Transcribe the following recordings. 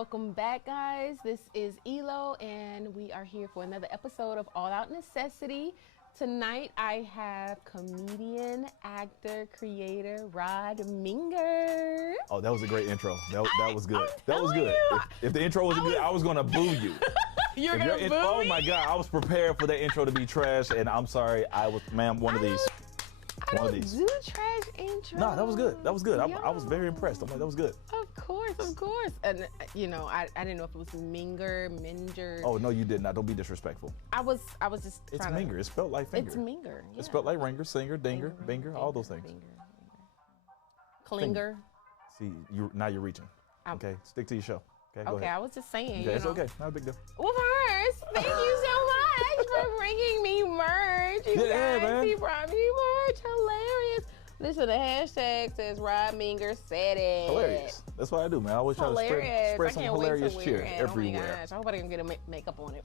Welcome back, guys. This is Elo, and we are here for another episode of All Out Necessity. Tonight, I have comedian, actor, creator, Rod Minger. Oh, that was a great intro. That was good. That was good. If the intro wasn't good, I was going to boo you. You're going to boo me? Oh, my God. I was prepared for that intro to be trash, and I'm sorry. I was, ma'am, one of these. I don't do trash intro. No, that was good. That was good. I was very impressed. I'm like, that was good. Of course. And, you know, I didn't know if it was Minger. Oh, no, you did not. Don't be disrespectful. I was just It's Minger. It's spelled like finger. It's Minger. Yeah. It's spelled like ringer, singer, dinger, binger, all those things. Klinger. See, now you're reaching. Okay, stick to your show. Okay, go ahead. I was just saying. Okay, it's okay. Not a big deal. Well, first, thank you so much for bringing me merch. You guys, man. He brought me merch. Hilarious. Listen, the hashtag says Rod Minger said it. Hilarious. That's what I do, man. I always try to spread some hilarious cheer everywhere. Oh my gosh, I hope I can get a makeup on it.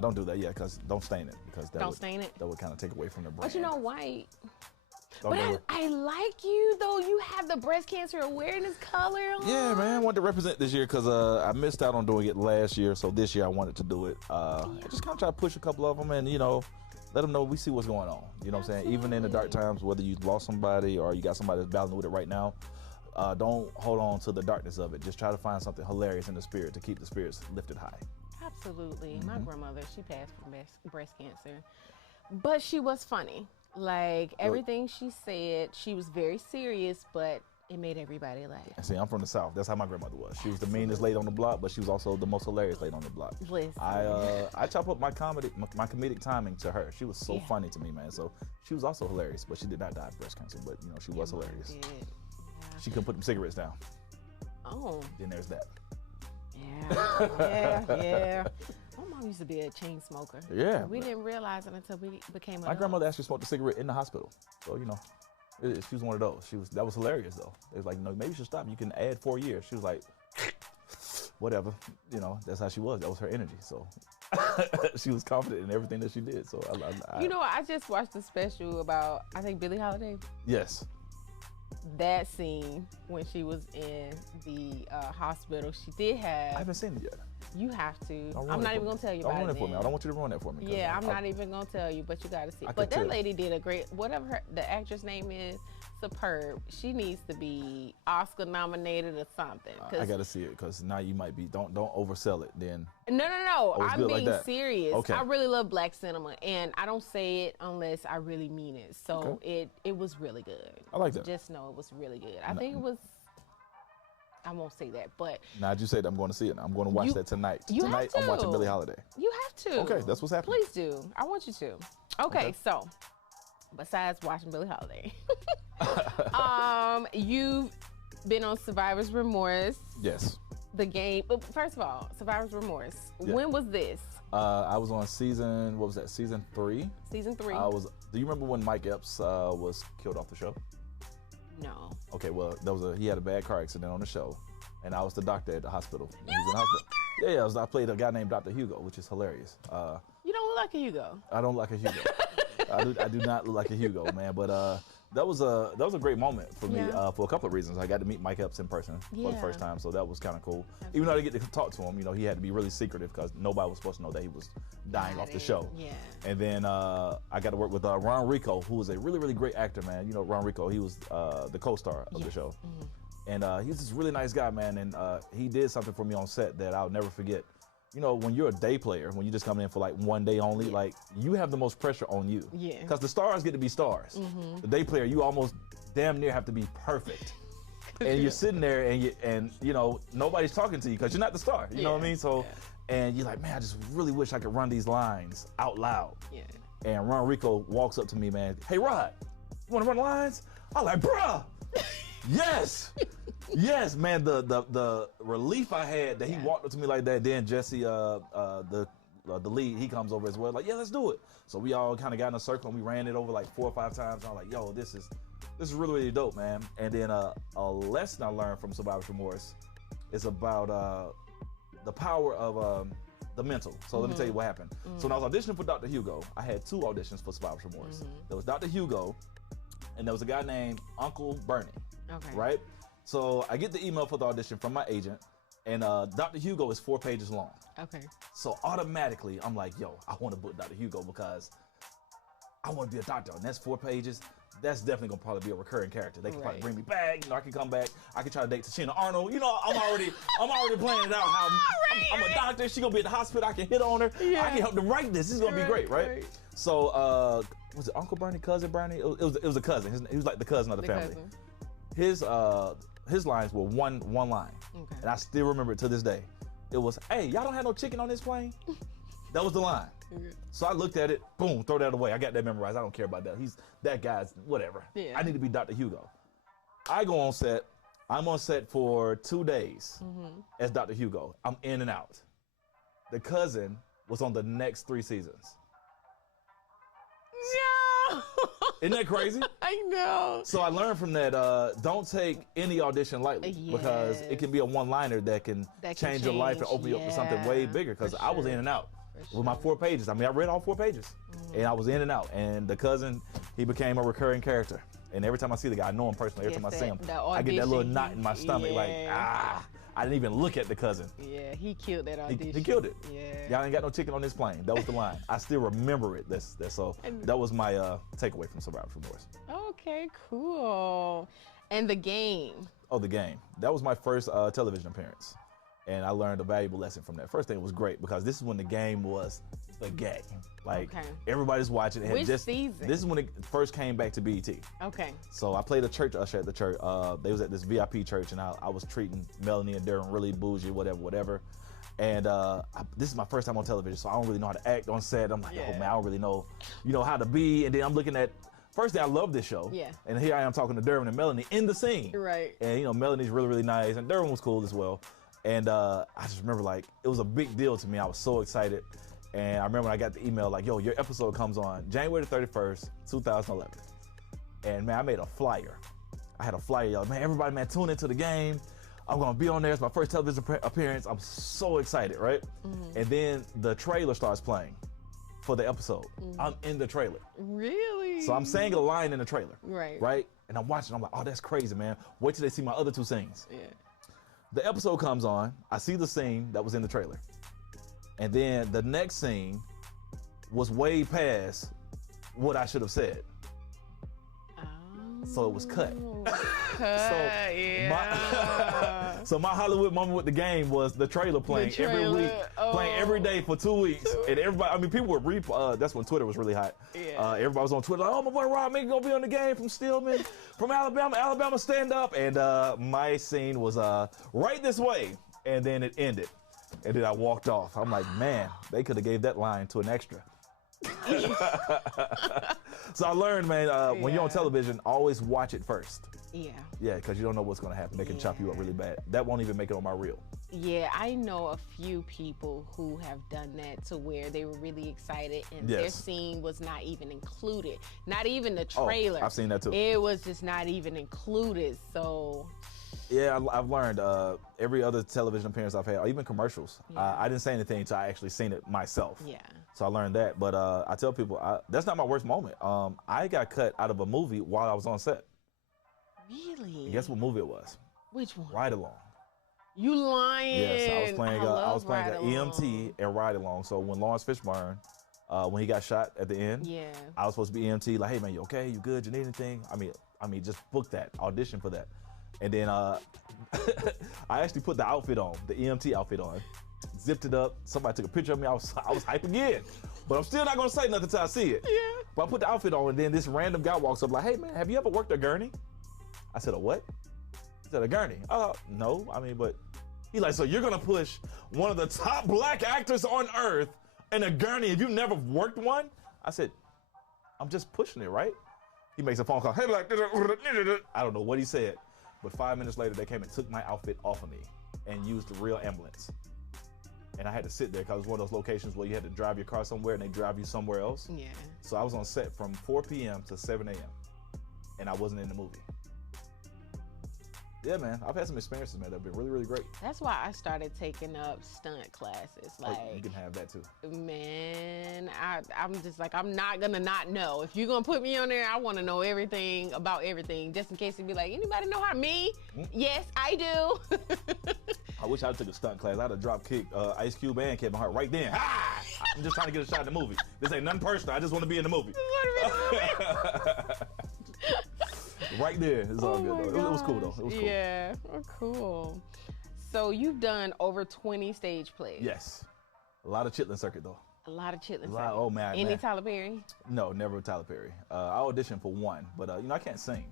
Don't do that, yeah, because don't stain it. Because stain it. That would kind of take away from the brand. But you know, white. But I like you, though. You have the breast cancer awareness color on. Yeah, man. I wanted to represent this year because I missed out on doing it last year. So this year I wanted to do it. I just kind of try to push a couple of them and, you know, let them know we see what's going on. You know what I'm saying? Even in the dark times, whether you lost somebody or you got somebody that's battling with it right now, don't hold on to the darkness of it. Just try to find something hilarious in the spirit to keep the spirits lifted high. Absolutely. My grandmother, she passed from breast cancer, but she was funny. Like, everything she said, she was very serious, but it made everybody laugh. See, I'm from the South. That's how my grandmother was. She was the meanest lady on the block, but she was also the most hilarious lady on the block. Listen. I chop up my comedic timing to her. She was so funny to me, man. So she was also hilarious, but she did not die of breast cancer. But, you know, she was hilarious. Yeah. She couldn't put them cigarettes down. Oh. Then there's that. Yeah. My mom used to be a chain smoker. Yeah. We didn't realize it until we became adults. My grandmother actually smoked a cigarette in the hospital. So, you know, she was one of those. That was hilarious, though. It was like, no, maybe you should stop. You can add 4 years. She was like, whatever. You know, that's how she was. That was her energy. So she was confident in everything that she did. So you know, I just watched a special about, I think, Billie Holiday. Yes. That scene when she was in the hospital, she did have. I haven't seen it yet. You have to. I'm not even gonna tell you about it. Don't ruin it for me. I don't want you to ruin that for me. Yeah, I'm not even gonna tell you, but you gotta see. But that lady did a great, whatever the actress name is, superb. She needs to be Oscar nominated or something. I gotta see it because now you might be. Don't oversell it. Then. No. I'm being serious. Okay. I really love black cinema, and I don't say it unless I really mean it. So it was really good. I like that. Just know it was really good. I think it was. I won't say that, but now you say that, I'm going to see it. I'm going to watch that tonight. Tonight I'm watching Billie Holiday. You have to. Okay, that's what's happening. Please do. I want you to. Okay. So besides watching Billie Holiday, you've been on Survivor's Remorse. Yes. The game. First of all, Survivor's Remorse. Yeah. When was this? I was on season. What was that? Season 3. Season 3. Do you remember when Mike Epps was killed off the show? No. Okay, well, he had a bad car accident on the show, and I was the doctor at the hospital. He was in the hospital. Yeah, I played a guy named Dr. Hugo, which is hilarious. You don't look like a Hugo. I don't look like a Hugo. I do not look like a Hugo, man. But that was a great moment for me for a couple of reasons. I got to meet Mike Epps in person for the first time, so that was kind of cool. Even though I didn't get to talk to him, you know, he had to be really secretive because nobody was supposed to know that he was dying off the show. Yeah. And then I got to work with Ron Rico, who was a really, really great actor, man. You know, Ron Rico, he was the co-star of the show. Mm-hmm. And he's this really nice guy, man. And he did something for me on set that I'll never forget. You know, when you're a day player, when you just come in for like one day only, like you have the most pressure on you. Yeah. Because the stars get to be stars. Mm-hmm. The day player, you almost damn near have to be perfect. And you're sitting there and you know, nobody's talking to you because you're not the star. You know what I mean? So, and you're like, man, I just really wish I could run these lines out loud. Yeah. And Ron Rico walks up to me, man. Hey, Rod, you want to run lines? I'm like, bruh. Yes, yes, man. The relief I had that he walked up to me like that. Then Jesse, the lead, he comes over as well. Like, yeah, let's do it. So we all kind of got in a circle and we ran it over like 4 or 5 times. And I'm like, yo, this is really, really dope, man. And then a lesson I learned from Survivor's Remorse is about the power of the mental. So let me tell you what happened. So when I was auditioning for Dr. Hugo, I had 2 auditions for Survivor's Remorse. There was Dr. Hugo, and there was a guy named Uncle Bernie. Okay. Right? So I get the email for the audition from my agent, And Dr. Hugo is 4 pages long. Okay. So automatically, I'm like, yo, I want to book Dr. Hugo because I want to be a doctor. And that's 4 pages. That's definitely going to probably be a recurring character. They can probably bring me back. You know, I can come back. I can try to date Tashina Arnold. You know, I'm already planning it out how I'm a doctor. She's going to be at the hospital. I can hit on her. Yeah. I can help them write this. This is going to be great, right? So, was it Uncle Bernie, Cousin Bernie? It was a cousin. He was like the cousin of the family. Cousin. His lines were one line. Okay. And I still remember it to this day. It was, hey, y'all don't have no chicken on this plane? That was the line. Okay. So I looked at it, boom, throw that away. I got that memorized. I don't care about that. That guy's whatever. Yeah. I need to be Dr. Hugo. I go on set. I'm on set for 2 days as Dr. Hugo. I'm in and out. The cousin was on the next 3 seasons. No! Isn't that crazy? I know. So I learned from that, don't take any audition lightly because it can be a one-liner that can change your life and open you up to something way bigger because I was in and out with my 4 pages. I mean, I read all 4 pages and I was in and out. And the cousin, he became a recurring character. And every time I see the guy, I know him personally. Every time I see him, I get that little knot in my stomach like, I didn't even look at the cousin. Yeah, he killed that audition. He killed it. Yeah. Y'all ain't got no chicken on this plane. That was the line. I still remember it. That was my takeaway from Survivor's Remorse. Okay, cool. And the game. Oh, the game. That was my first television appearance. And I learned a valuable lesson from that. First thing was great because this is when the game was the game. Like everybody's watching. It Which season? This is when it first came back to BET. Okay. So I played a church usher at the church. They was at this VIP church, and I was treating Melanie and Darren really bougie, whatever. And this is my first time on television, so I don't really know how to act on set. I'm like, oh man, I don't really know, how to be. And then I'm looking at. First day, I love this show. Yeah. And here I am talking to Darren and Melanie in the scene. Right. And Melanie's really, really nice, and Darren was cool as well. And I just remember, like, it was a big deal to me. I was so excited. And I remember when I got the email, like, yo, your episode comes on January the 31st, 2011. And, man, I made a flyer. I had a flyer, y'all. Man, everybody, man, tune into the game. I'm going to be on there. It's my first television appearance. I'm so excited, right? And then the trailer starts playing for the episode. I'm in the trailer. Really? So I'm saying a line in the trailer. Right. Right? And I'm watching. I'm like, oh, that's crazy, man. Wait till they see my other 2 scenes. Yeah. The episode comes on. I see the scene that was in the trailer. And then the next scene was way past what I should have said. So it was cut. So my Hollywood moment with the game was the trailer playing every week, playing every day for 2 weeks. And everybody, I mean, people were that's when Twitter was really hot. Yeah. Everybody was on Twitter like, oh, my boy Rod Minger gonna be on the game from Stillman, from Alabama stand up. And my scene was right this way. And then it ended. And then I walked off. I'm like, man, they could have gave that line to an extra. So I learned, man, when you're on television, always watch it first. Yeah. Yeah, because you don't know what's going to happen. They can chop you up really bad. That won't even make it on my reel. Yeah, I know a few people who have done that to where they were really excited and their scene was not even included. Not even the trailer. Oh, I've seen that too. It was just not even included, so... Yeah, I've learned every other television appearance I've had, or even commercials. I didn't say anything until I actually seen it myself. Yeah. So I learned that. But I tell people, that's not my worst moment. I got cut out of a movie while I was on set. Really? And guess what movie it was? Which one? Ride Along. You lying? Yes, I was playing an EMT and Ride Along. So when Lawrence Fishburne, when he got shot at the end, I was supposed to be EMT. Like, hey man, you okay? You good? You need anything? I mean, just book that, audition for that. And then I actually put the outfit on, the EMT outfit on, zipped it up. Somebody took a picture of me. I was hype again. But I'm still not going to say nothing until I see it. Yeah. But I put the outfit on, and then this random guy walks up like, hey, man, have you ever worked a gurney? I said, a what? He said, a gurney. No. But he's like, so you're going to push one of the top black actors on earth in a gurney if you've never worked one? I said, I'm just pushing it, right? He makes a phone call. Hey, like, I don't know what he said. But 5 minutes later, they came and took my outfit off of me and used the real ambulance. And I had to sit there because it was one of those locations where you had to drive your car somewhere and they drive you somewhere else. Yeah. So I was on set from 4 p.m. to 7 a.m. and I wasn't in the movie. Yeah, man. I've had some experiences, man, that have been really, really great. That's why I started taking up stunt classes. Like, you can have that too. Man, I'm just like, I'm not gonna not know. If you're gonna put me on there, I want to know everything about everything, just in case it'd be like, anybody know how to me? Yes, I do. I wish I took a stunt class. I'd have drop kicked Ice Cube and Kevin Hart right then. Ha! I'm just trying to get a shot in the movie. This ain't nothing personal. I just want to be in the movie. Right there. It's all good though. It was cool though. It was cool. Yeah, cool. So you've done over 20 stage plays. Yes. A lot of Chitlin Circuit though. A lot of Chitlin Circuit. Oh man. Any Tyler Perry? No, never Tyler Perry. I auditioned for one, but I can't sing.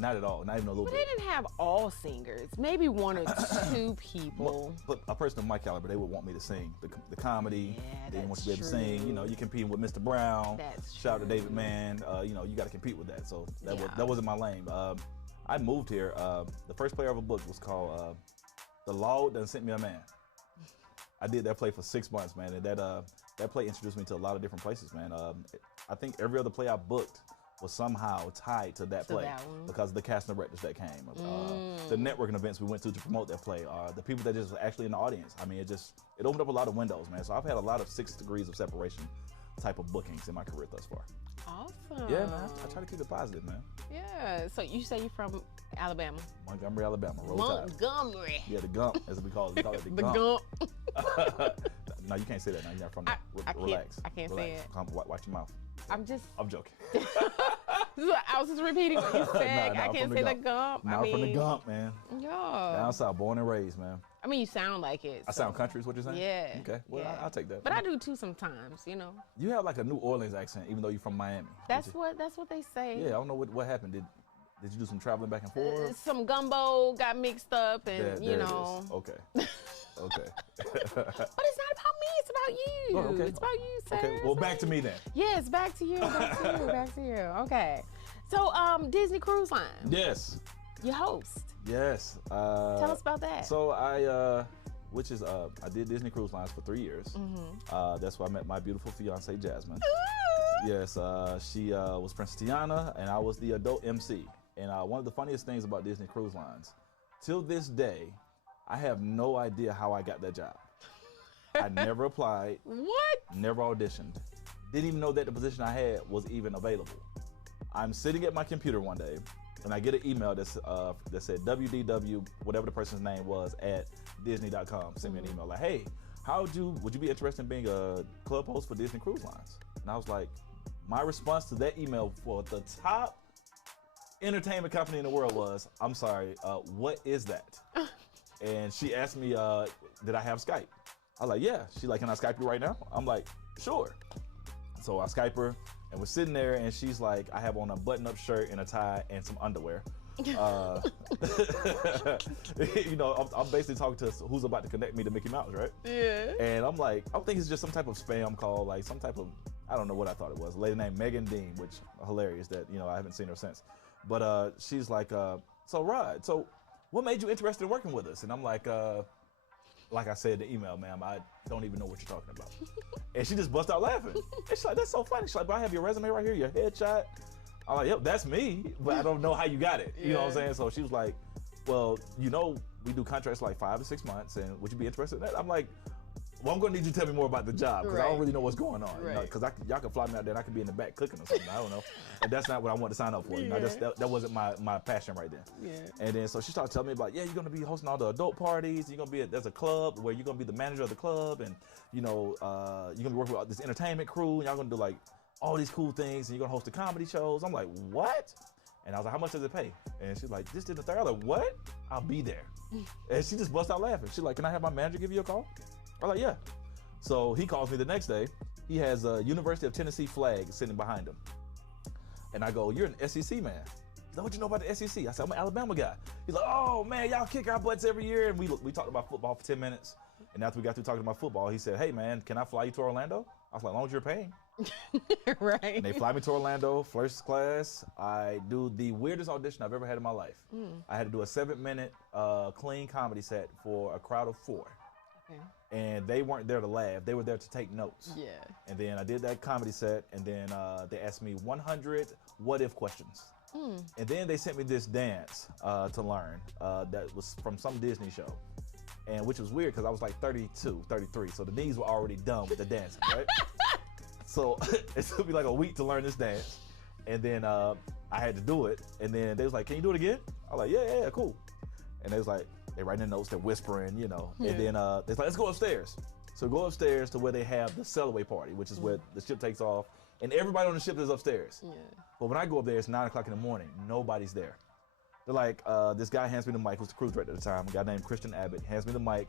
Not at all. Not even a little bit. They didn't have all singers. Maybe one or two people. But a person of my caliber, they would want me to sing the comedy. Yeah, they want you to be able to true. sing. You're competing with Mr. Brown. That's Shout out to true. David Mann. You got to compete with that. So that Yeah. that wasn't my lane. I moved here. The first play I ever booked was called "The Lord Done Sent Me a Man." I did that play for 6 months, man, and that play introduced me to a lot of different places, man. I think every other play I booked was somehow tied to that play because of the cast and directors that came, the networking events we went to promote that play, the people that just were actually in the audience. I mean, it opened up a lot of windows, man. So I've had a lot of 6 degrees of separation type of bookings in my career thus far. Awesome. Yeah, man. I try to keep it positive, man. Yeah. So you say you're from Alabama? Montgomery, Alabama. Roll Tide. Montgomery. Yeah, the Gump, as we call it. We call it the The Gump. Gump. No, you can't say that now. You're not from there. Relax. I can't Relax. say it. Watch your mouth. I'm joking. I was just repeating what you said. Nah, I can't say the Gump. No, I'm from the Gump, man. Yeah. Down south, born and raised, man. I mean, you sound like it. I sound country is what you're saying? Yeah. Okay, well, yeah. I'll take that. But I do too sometimes, You have like a New Orleans accent, even though you're from Miami. That's what they say. Yeah, I don't know what happened. Did you do some traveling back and forth? Some gumbo got mixed up, and There it is. Okay. Okay. But it's not about me. It's about you. Oh, okay. It's about you, sir. Okay. Well, back to me then. Yes, back to you. Back to you. Back to you. Okay. So, Disney Cruise Line. Yes. You host. Yes. Tell us about that. So I did Disney Cruise Lines for 3 years. Mm-hmm. That's where I met my beautiful fiance, Jasmine. Yes, she was Princess Tiana, and I was the adult MC. And one of the funniest things about Disney Cruise Lines, till this day, I have no idea how I got that job. I never applied. What? Never auditioned. Didn't even know that the position I had was even available. I'm sitting at my computer one day, and I get an email that said WDW, whatever the person's name was, at Disney.com. Send me an email like, hey, would you be interested in being a club host for Disney Cruise Lines? And I was like, my response to that email for the top entertainment company in the world was, I'm sorry, what is that? And she asked me, did I have Skype? I was like, yeah. She's like, can I Skype you right now? I'm like, sure. So I Skype her, and we're sitting there, and she's like, I have on a button-up shirt and a tie and some underwear. I'm basically talking to who's about to connect me to Mickey Mouse, right? Yeah. And I'm like, I think it's just some type of spam call, like some type of, I don't know what I thought it was. A lady named Megan Dean, which hilarious that, I haven't seen her since. But she's like, so Rod, so what made you interested in working with us? And I'm like I said in the email, ma'am, I don't even know what you're talking about. And she just bust out laughing. And she's like, that's so funny. She's like, but I have your resume right here, your headshot. I'm like, yep, that's me, but I don't know how you got it. You know what I'm saying? So she was like, well, we do contracts like 5 to 6 months, and would you be interested in that? I'm like, well, I'm going to need you to tell me more about the job, because I don't really know what's going on. Because y'all can fly me out there and I could be in the back cooking or something. I don't know. And that's not what I want to sign up for. That wasn't my passion right then. Yeah. And then so she started telling me about, you're going to be hosting all the adult parties. You're going to be there's a club where you're going to be the manager of the club, and you're going to be working with this entertainment crew, and y'all going to do like all these cool things, and you're going to host the comedy shows. I'm like, what? And I was like, how much does it pay? And she's like, this, the third. I was like, what? I'll be there. And she just bust out laughing. She's like, can I have my manager give you a call? I'm like, yeah. So he calls me the next day. He has a University of Tennessee flag sitting behind him. And I go, you're an SEC man. He's like, what you know about the SEC? I said, I'm an Alabama guy. He's like, oh man, y'all kick our butts every year. And we talked about football for 10 minutes. And after we got through talking about football, he said, hey man, can I fly you to Orlando? I was like, as long as you're paying. Right. And they fly me to Orlando, first class. I do the weirdest audition I've ever had in my life. I had to do a 7-minute clean comedy set for a crowd of 4. Okay. And they weren't there to laugh. They were there to take notes. Yeah. And then I did that comedy set, and then they asked me 100 what-if questions. And then they sent me this dance to learn that was from some Disney show, and which was weird because I was like 32, 33, so the knees were already done with the dancing, right? So it took me like a week to learn this dance, and then I had to do it, and then they was like, can you do it again? I was like, yeah, cool. And they was like, They writing their notes, they're whispering, you know. And then it's like, let's go upstairs. So go upstairs to where they have the sail away party, which is where the ship takes off. And everybody on the ship is upstairs. Yeah. But when I go up there, it's 9 o'clock in the morning. Nobody's there. They're like, this guy hands me the mic, who's the cruise director at the time, a guy named Christian Abbott, hands me the mic.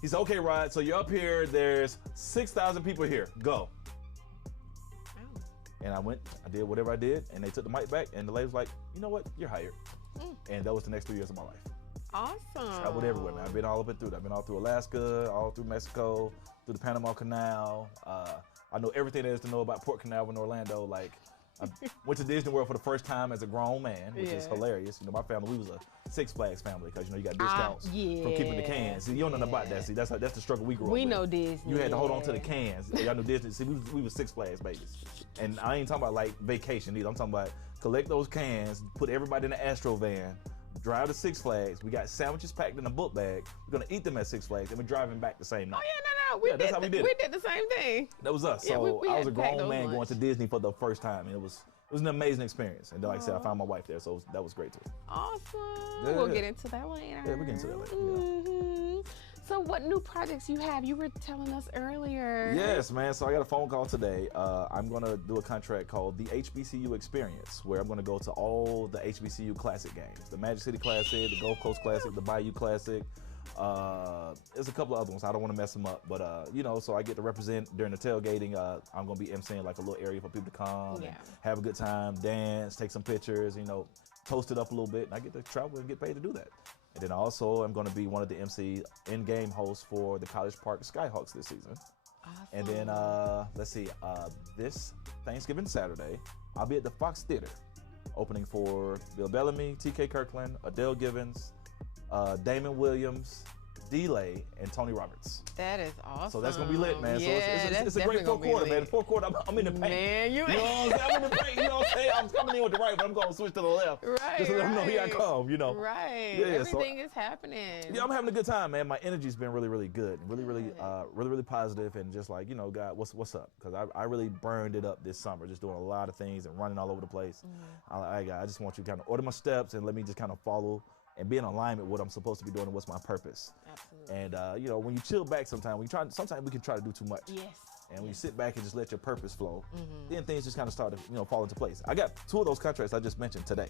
He said, okay, Rod, so you're up here. There's 6,000 people here. Go. Oh. And I went, I did whatever I did, and they took the mic back, and the lady was like, you know what? You're hired. And that was the next 3 years of my life. Awesome. Traveled everywhere, man. I've been all up and through. I've been all through Alaska, all through Mexico, through the Panama Canal. I know everything there is to know about Port Canaveral in Orlando. Like, I went to Disney World for the first time as a grown man, which is hilarious. You know, my family, we was a Six Flags family because, you know, you got discounts from keeping the cans. See, you don't know nothing about that. See, that's the struggle we grew up with. We know Disney. You had to hold on to the cans. Y'all knew Disney. See, we was Six Flags babies. And I ain't talking about, like, vacation either. I'm talking about collect those cans, put everybody in the Astro van, drive to Six Flags. We got sandwiches packed in a book bag. We're gonna eat them at Six Flags, and we're driving back the same night. Oh yeah, no. That's how we did it. We did the same thing. That was us. Yeah, so we I was a grown man lunch. going to Disney for the first time, and it was an amazing experience. And then, like I said, I found my wife there, so that was great too. Awesome. Yeah. We'll get into that later. Yeah, we'll get into that later. So what new projects you have? You were telling us earlier. Yes, man. So I got a phone call today. I'm going to do a contract called the HBCU Experience, where I'm going to go to all the HBCU Classic games. The Magic City Classic, the Gulf Coast Classic, the Bayou Classic. There's a couple of other ones. I don't want to mess them up. But, you know, so I get to represent during the tailgating. I'm going to be emceeing like a little area for people to come and have a good time, dance, take some pictures, you know, toast it up a little bit. And I get to travel and get paid to do that. And then also, I'm going to be one of the MC in-game hosts for the College Park Skyhawks this season. Awesome. And then, let's see, this Thanksgiving Saturday, I'll be at the Fox Theater, opening for Bill Bellamy, T.K. Kirkland, Adele Givens, Damon Williams, D-Lay, and Tony Roberts. That is awesome. So that's going to be lit, man. Yeah, so it's a great fourth quarter, man. The fourth quarter, I'm in the paint. Man, you know what I'm saying? I'm in the paint. You know what I'm saying? I'm coming in with the right, but I'm going to switch to the left. Right, just to let them know here I come, you know. Right. Yeah, everything is happening. Yeah, I'm having a good time, man. My energy's been really, really good. Really positive, and just like, you know, God, what's up? Because I really burned it up this summer, just doing a lot of things and running all over the place. I just want you to kind of order my steps and let me just kind of follow and be in alignment with what I'm supposed to be doing and what's my purpose. Absolutely. And you know, when you chill back sometimes we can try to do too much. Yes. And when you sit back and just let your purpose flow, then things just kind of start to, you know, fall into place. I got 2 of those contracts I just mentioned today.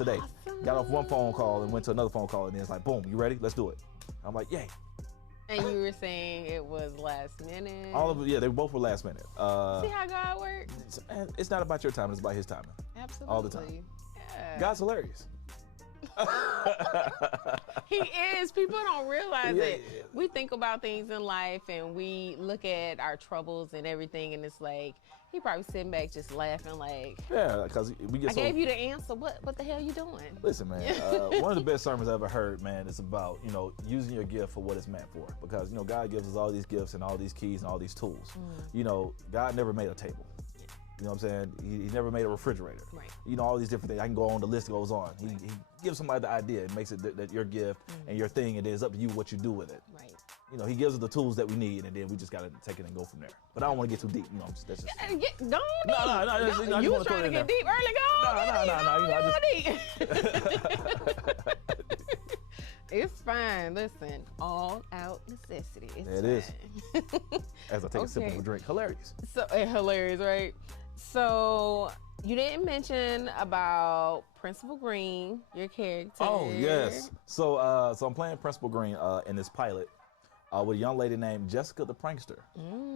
Awesome. Got off one phone call and went to another phone call, and then it's like, boom, you ready? Let's do it. I'm like, yay. And you were saying it was last minute? All of it, yeah, they both were last minute. See how God works? It's not about your timing, it's about his timing. Absolutely. All the time. Yeah. God's hilarious. He is. People don't realize it. We think about things in life and we look at our troubles and everything, and it's like he probably sitting back just laughing like, yeah, because we get I gave you the answer. What the hell you doing? Listen, man, one of the best sermons I ever heard, man, is about, you know, using your gift for what it's meant for. Because, you know, God gives us all these gifts and all these keys and all these tools. You know, God never made a table. You know what I'm saying? He never made a refrigerator. Right. You know, all these different things. I can go on, the list goes on. He gives somebody the idea. It makes it that your gift and your thing, and then it's up to you what you do with it. Right. You know, he gives us the tools that we need, and then we just got to take it and go from there. But I don't want to get too deep. You know, that's just... Go deep. No. You was trying to get deep early. It's fine. Listen, all out necessity. It is. As I take a sip of a drink. Hilarious. So hilarious, right? So you didn't mention about Principal Green, your character. Oh yes. So I'm playing Principal Green in this pilot with a young lady named Jessica the Prankster.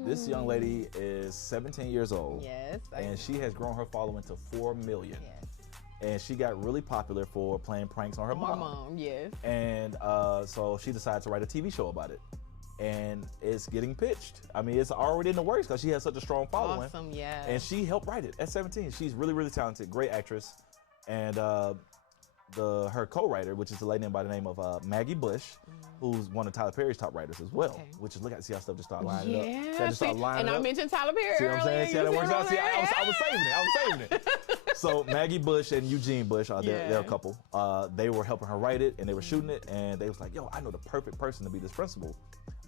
This young lady is 17 years old. Yes. And she has grown her following to 4 million. Yes. And she got really popular for playing pranks on her mom. My mom, yes. And so she decided to write a TV show about it. And it's getting pitched. I mean, it's already in the works because she has such a strong following. Awesome, yeah. And she helped write it at 17. She's really, really talented, great actress. And her co-writer, which is a lady by the name of Maggie Bush, who's one of Tyler Perry's top writers as well. Okay. Which is, see how stuff just started lining up. And I mentioned Tyler Perry See earlier. What I'm saying? See how that works out? See, I was saving it. So Maggie Bush and Eugene Bush, they're a couple. They were helping her write it, and they were shooting it, and they was like, yo, I know the perfect person to be this principal.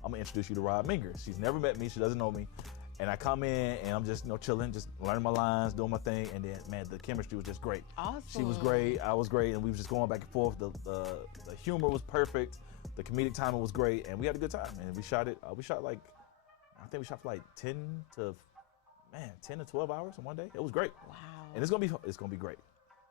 I'm gonna introduce you to Rod Minger. She's never met me, she doesn't know me. And I come in and I'm just, chilling, just learning my lines, doing my thing. And then, man, the chemistry was just great. Awesome. She was great. I was great. And we was just going back and forth. The humor was perfect. The comedic timing was great. And we had a good time. And we shot it. I think we shot for like 10 to 12 hours in one day. It was great. Wow. And it's gonna be great.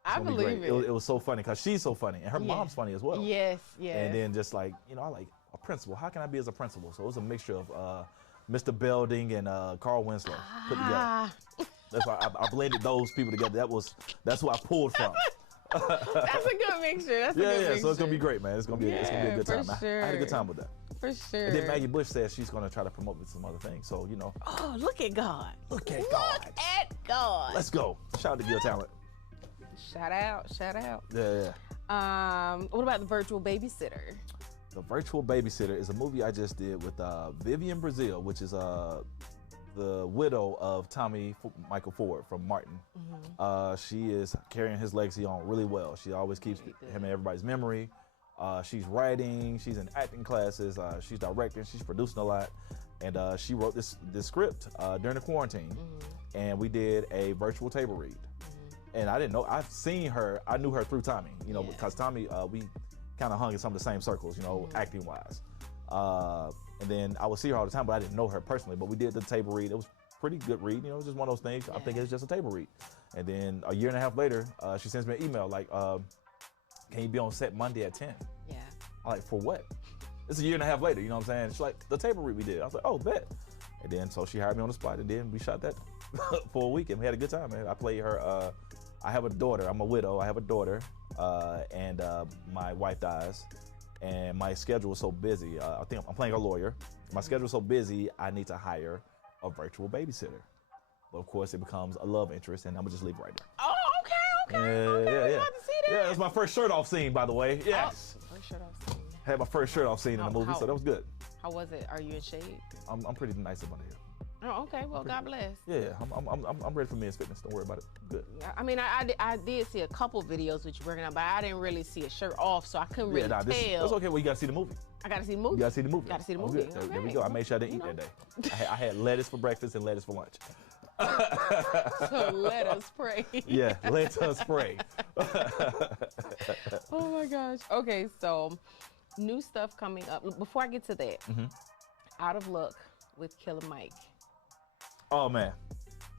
I believe it. It was so funny because she's so funny and her mom's funny as well. Yes, yes. And then just like, I like a principal. How can I be as a principal? So it was a mixture of Mr. Belding and Carl Winslow put together. That's why I blended those people together. That's who I pulled from. That's a good mixture. That's a good mixture. So it's gonna be great, man. It's gonna be a good time. Sure. I had a good time with that. For sure. And then Maggie Bush says she's gonna try to promote with some other things. So Oh, look at God. Look at God. Look at God. Let's go. Shout out to Gil Talent. Shout out. Yeah. What about the Virtual Babysitter? The Virtual Babysitter is a movie I just did with Vivian Brazil, which is the widow of Tommy Michael Ford from Martin. Mm-hmm. She is carrying his legacy on really well. She always keeps him in everybody's memory. She's writing, she's in acting classes, she's directing, she's producing a lot. And she wrote this script during the quarantine. Mm-hmm. And we did a virtual table read. Mm-hmm. And I didn't know, I've seen her, I knew her through Tommy, because Tommy, we kind of hung in some of the same circles, mm-hmm. acting wise. And then I would see her all the time, but I didn't know her personally. But we did the table read. It was pretty good read. It was just one of those things. Yeah. I think it's just a table read. And then a year and a half later, she sends me an email like, can you be on set Monday at 10? Yeah. I'm like, for what? It's a year and a half later, you know what I'm saying? She's like, the table read we did. I was like, oh, bet. And then so she hired me on the spot, and then we shot that for a week, and we had a good time, man. I played her. I have a daughter. I'm a widow. I have a daughter, and my wife dies. And my schedule was so busy. I think I'm playing a lawyer. My schedule was so busy, I need to hire a virtual babysitter. But of course, it becomes a love interest, and I'm gonna just leave it right there. Oh, okay. Yeah. Want to see that? Yeah, it was my first shirt off scene, by the way. Yes. Oh, first shirt off scene. Had my first shirt off scene in the movie, so that was good. How was it? Are you in shape? I'm pretty nice up under here. Oh, okay. Well, God bless. Yeah, I'm ready for men's fitness. Don't worry about it. Good. I mean, I did see a couple videos which you working on, but I didn't really see a shirt off, so I couldn't really tell. That's okay. Well, you gotta see the movie. I gotta see the movie. You gotta see the movie. Gotta see the movie. Okay. There we go. I made sure I didn't eat that day. I had lettuce for breakfast and lettuce for lunch. So let us pray. Yeah, let us pray. Oh my gosh. Okay, so new stuff coming up. Before I get to that, Out of Luck with Killer Mike. Oh man,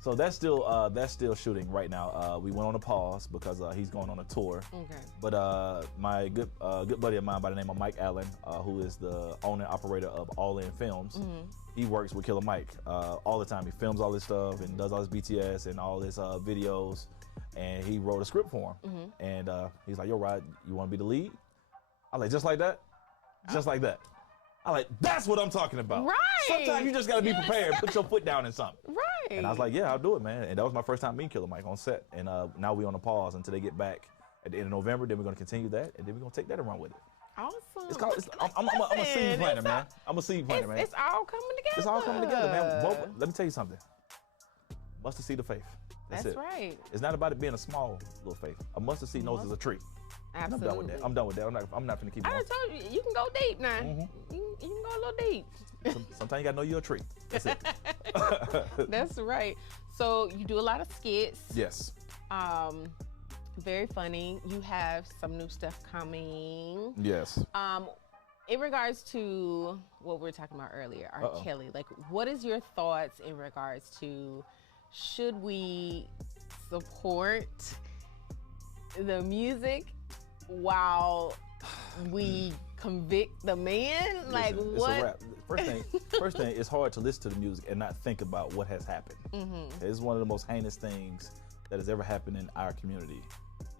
so that's still shooting right now. We went on a pause because he's going on a tour. Okay. But my good buddy of mine by the name of Mike Allen, who is the owner and operator of All In Films, he works with Killer Mike all the time. He films all this stuff and does all his BTS and all his videos. And he wrote a script for him. And he's like, "Yo, Rod, you want to be the lead?" I'm like, "Just like that, just like that." I'm like, "That's what I'm talking about." Right. Sometimes you just gotta be prepared. Put your foot down in something. Right. And I was like, "Yeah, I'll do it, man." And that was my first time meeting Killer Mike on set. And now we're on a pause until they get back at the end of November. Then we're gonna continue that, and then we're gonna take that and run with it. Awesome. I'm a seed planter, man. I'm a seed planter, man. It's all coming together. It's all coming together, man. Well, let me tell you something. Mustard seed of faith. That's it. Right. It's not about it being a small little faith. A mustard seed knows it's a tree. Absolutely. I'm done with that. I'm not gonna keep going. I told you can go deep now. You can go a little deep. Sometimes you gotta know you're a tree. That's it. That's right. So you do a lot of skits. Yes. Very funny. You have some new stuff coming. Yes. In regards to what we were talking about earlier, R. Kelly, like, what is your thoughts in regards to, should we support the music while we convict the man? Like, listen, what? It's a wrap. First thing, it's hard to listen to the music and not think about what has happened. It's one of the most heinous things that has ever happened in our community,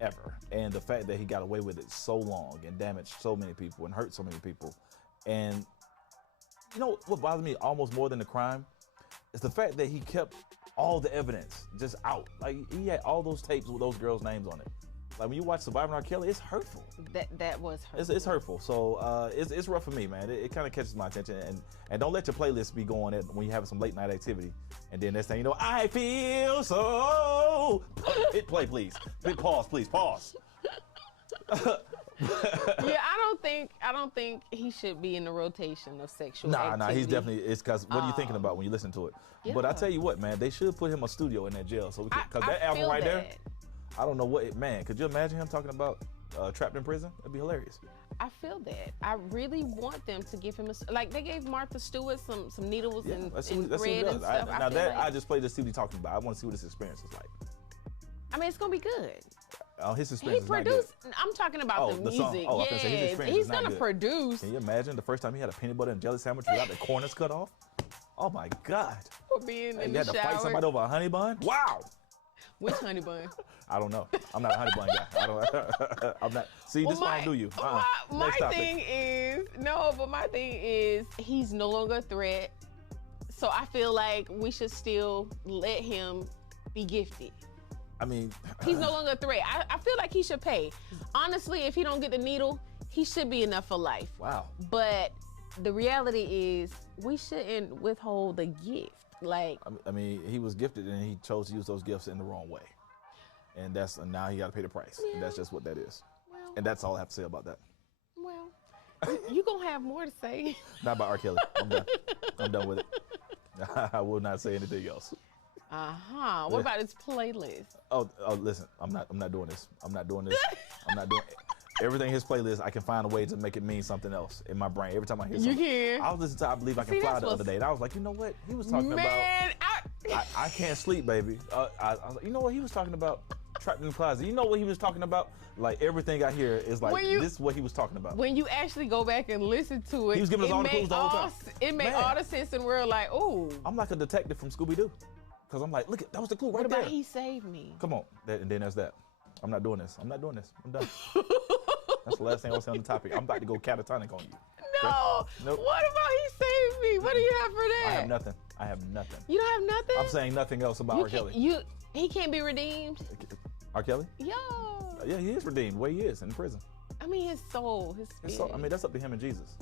ever. And the fact that he got away with it so long and damaged so many people and hurt so many people. And you know what bothers me almost more than the crime is the fact that he kept all the evidence just out. Like, he had all those tapes with those girls' names on it. Like, when you watch Surviving R. Kelly, it's hurtful. That was hurtful. It's hurtful. So it's rough for me, man. It kind of catches my attention. And don't let your playlist be going when you're having some late night activity. And then next thing you know, I feel so. Hit play, please. Hit pause, please. Pause. Yeah, I don't think he should be in the rotation of sexual activity. Nah, he's definitely, it's because what are you thinking about when you listen to it? Yeah. But I tell you what, man, they should put him a studio in that jail. So because that album right there, I don't know what, man, could you imagine him talking about trapped in prison? That'd be hilarious. I feel that. I really want them to give him like they gave Martha Stewart some needles and thread and stuff. I just played to see what he's talking about. I want to see what his experience is like. I mean, it's gonna be good. His experience he produced. I'm talking about the music. Song. Oh, yeah, his experience he's gonna produce. Can you imagine the first time he had a peanut butter and jelly sandwich without the corners cut off? Oh my God! For being in the shower. You had to fight somebody over a honey bun? Wow! Which honey bun? I don't know. I'm not a honey bun guy. I'm not. See, this why I don't do you. My thing is he's no longer a threat. So I feel like we should still let him be gifted. I mean, he's no longer a threat. I feel like he should pay. Honestly, if he don't get the needle, he should be enough for life. Wow. But the reality is we shouldn't withhold the gift. Like, I mean, he was gifted and he chose to use those gifts in the wrong way. And now he got to pay the price. Yeah. And that's just what that is. Well, and that's all I have to say about that. Well, you going to have more to say. Not about R. Kelly. I'm done. I'm done with it. I will not say anything else. What about his playlist? Oh, listen, I'm not doing this. I'm not doing everything his playlist. I can find a way to make it mean something else in my brain. Every time I hear something, you can. I was listening to I Believe I Can Fly the other day, and I was like, you know what? He was talking about. I can't sleep, baby. I was like, you know what? He was talking about trapped in the closet. You know what he was talking about? Like everything I hear is like this is what he was talking about. When you actually go back and listen to it, he was giving us all the clues the whole time. It made all the sense in the world. Like, oh, I'm like a detective from Scooby-Doo. Because I'm like, look, that was the clue right there. What about he saved me? Come on. And then there's that. I'm not doing this. I'm not doing this. I'm done. That's the last thing I was saying on the topic. I'm about to go catatonic on you. No. Okay? Nope. What about he saved me? What do you have for that? I have nothing. I have nothing. You don't have nothing? I'm saying nothing else about R. Kelly. He can't be redeemed? R. Kelly? Yo. Yeah, he is redeemed. Where he is, in prison. I mean, his soul, his spirit. His soul, I mean, that's up to him and Jesus.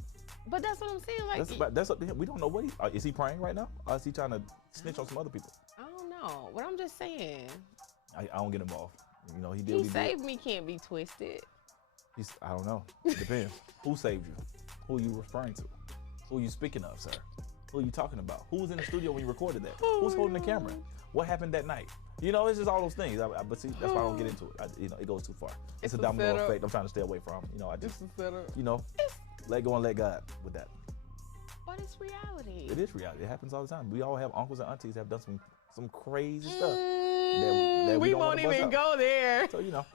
But that's what I'm saying. Like that's up to him. We don't know what is he praying right now? Or is he trying to snitch on some other people? I don't know. What I'm just saying. I don't get involved. You know, he saved me can't be twisted. I don't know. It depends. Who saved you? Who are you referring to? Who are you speaking of, sir? Who are you talking about? Who was in the studio when you recorded that? Who's holding the camera? What happened that night? You know, it's just all those things. But see, that's why I don't get into it. It goes too far. It's a domino effect. I'm trying to stay away from. You know, let go and let God with that. But it's reality. It is reality. It happens all the time. We all have uncles and aunties that have done some crazy stuff. That we won't even go there. So, you know,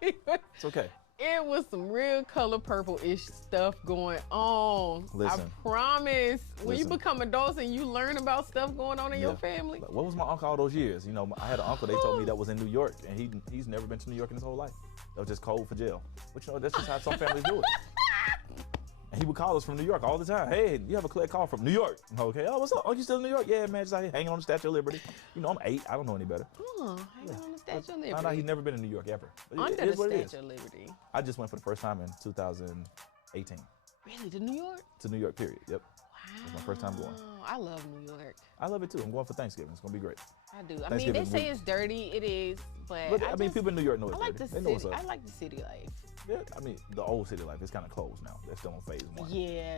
it's okay. It was some real color purple-ish stuff going on. Listen, I promise. When you become adults and you learn about stuff going on in your family. What was my uncle all those years? You know, I had an uncle, they told me that was in New York, and he's never been to New York in his whole life. That was just cold for jail. But you know, that's just how some families do it. And he would call us from New York all the time. Hey, you have a clear call from New York. Okay, oh, what's up? Oh, you still in New York? Yeah, man, just out here hanging on the Statue of Liberty. You know, I'm 8. I don't know any better. Hanging on the Statue of Liberty. I know he's never been in New York ever. Under the Statue of Liberty. I just went for the first time in 2018. Really? To New York? To New York, period. Yep. Wow. It was my first time going. I love New York. I love it too. I'm going for Thanksgiving. It's going to be great. I do. I mean, they say it's dirty. It is. But I mean, people in New York know it's dirty. They know what's up. I like the city life. Yeah, I mean, the old city life is kind of closed now. They're still on phase 1. Yeah,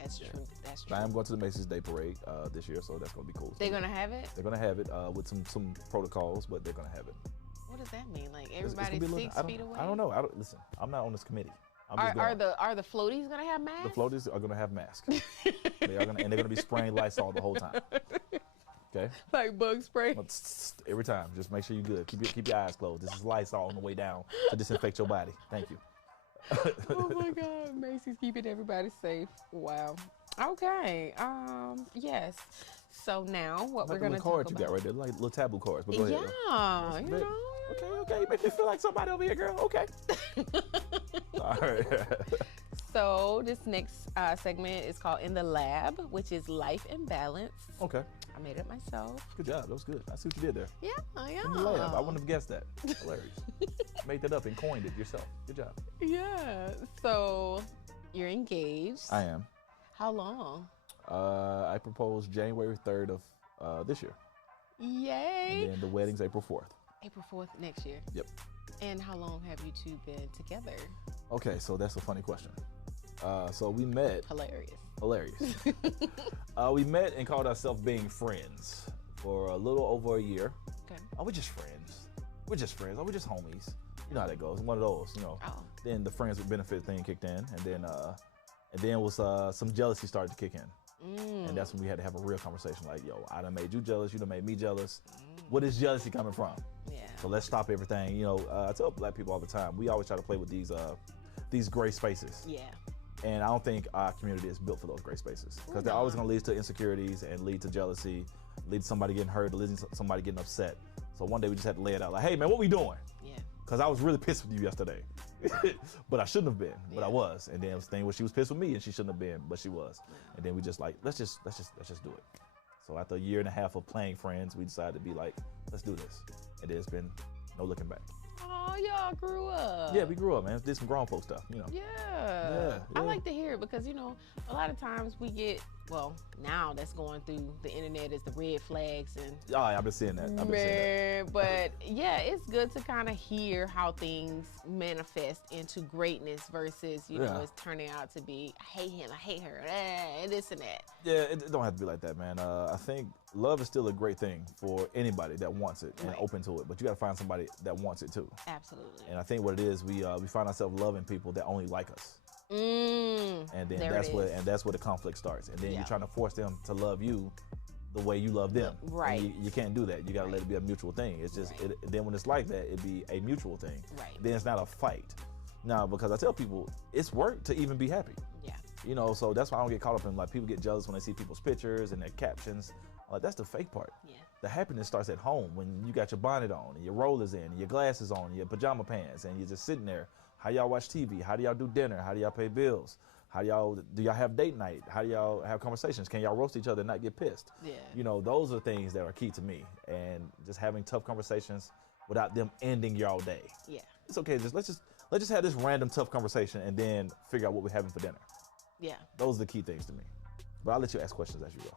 that's true. That's true. I am going to the Macy's Day Parade this year, so that's going to be cool. They're going to have it? They're going to have it with some protocols, but they're going to have it. What does that mean? Like everybody's 6 feet away? I don't know. Listen, I'm not on this committee. Are the floaties going to have masks? The floaties are going to have masks. They're going to be spraying Lysol the whole time. Okay. Like bug spray. Every time. Just make sure you're good. Keep your eyes closed. This is Lysol on the way down to disinfect your body. Thank you. Oh my God. Macy's keeping everybody safe. Wow. Okay. Yes. So now what we're gonna talk about. You got right there, like little taboo cards. But go ahead. Yeah. You know. Okay. You make me feel like somebody over here, girl. Okay. All right. So this next segment is called In the Lab, which is life and balance. Okay. I made it myself. Good job. That was good. I see what you did there. Yeah. In the lab. I wouldn't have guessed that. Hilarious. Made that up and coined it yourself. Good job. Yeah. So you're engaged. I am. How long? I proposed January 3rd of this year. Yay. And then the wedding's April 4th. April 4th next year. Yep. And how long have you two been together? Okay, so that's a funny question. So we met. Hilarious. We met and called ourselves being friends for a little over a year. Okay. Oh, we're just friends. We're just friends. Oh, we're just homies. You know how that goes. One of those, you know. Oh. Then the friends with benefit thing kicked in, and then was some jealousy started to kick in. And that's when we had to have a real conversation. Like, yo, I done made you jealous. You done made me jealous. What is jealousy coming from? Yeah. So let's stop everything. You know, I tell black people all the time. We always try to play with these gray spaces. Yeah. And I don't think our community is built for those gray spaces because they're always going to lead to insecurities and lead to jealousy, lead to somebody getting hurt, lead to somebody getting upset. So one day we just had to lay it out like, hey man, what we doing? Yeah. Because I was really pissed with you yesterday, but I shouldn't have been, but I was. And then the thing was, she was pissed with me and she shouldn't have been, but she was. Yeah. And then we just like, let's just do it. So after a year and a half of playing friends, we decided to be like, let's do this. And there's been no looking back. Oh, y'all grew up. Yeah, we grew up, man. Did some grown folk stuff, you know. Yeah. I like to hear it because, you know, a lot of times we get, well, now that's going through the internet is the red flags and. Oh, I've been seeing that. But yeah, it's good to kind of hear how things manifest into greatness versus, you know, it's turning out to be, I hate him, I hate her, and this and that. Yeah, it don't have to be like that, man. I think love is still a great thing for anybody that wants it and open to it, but you got to find somebody that wants it too. Absolutely. And I think what it is, we find ourselves loving people that only like us. And then that's where the conflict starts. And then you're trying to force them to love you the way you love them. Right. You can't do that. You got to let it be a mutual thing. It's just then when it's like that, it'd be a mutual thing. Right. Then it's not a fight. Now, because I tell people it's work to even be happy. Yeah. You know, so that's why I don't get caught up in like people get jealous when they see people's pictures and their captions. Like that's the fake part. Yeah. The happiness starts at home when you got your bonnet on and your rollers in, and your glasses on, your pajama pants, and you're just sitting there. How y'all watch TV? How do y'all do dinner? How do y'all pay bills? Do y'all have date night? How do y'all have conversations? Can y'all roast each other and not get pissed? Yeah. You know, those are things that are key to me, and just having tough conversations without them ending your day. Yeah. It's okay. Let's just have this random tough conversation and then figure out what we're having for dinner. Yeah. Those are the key things to me. But I'll let you ask questions as you go.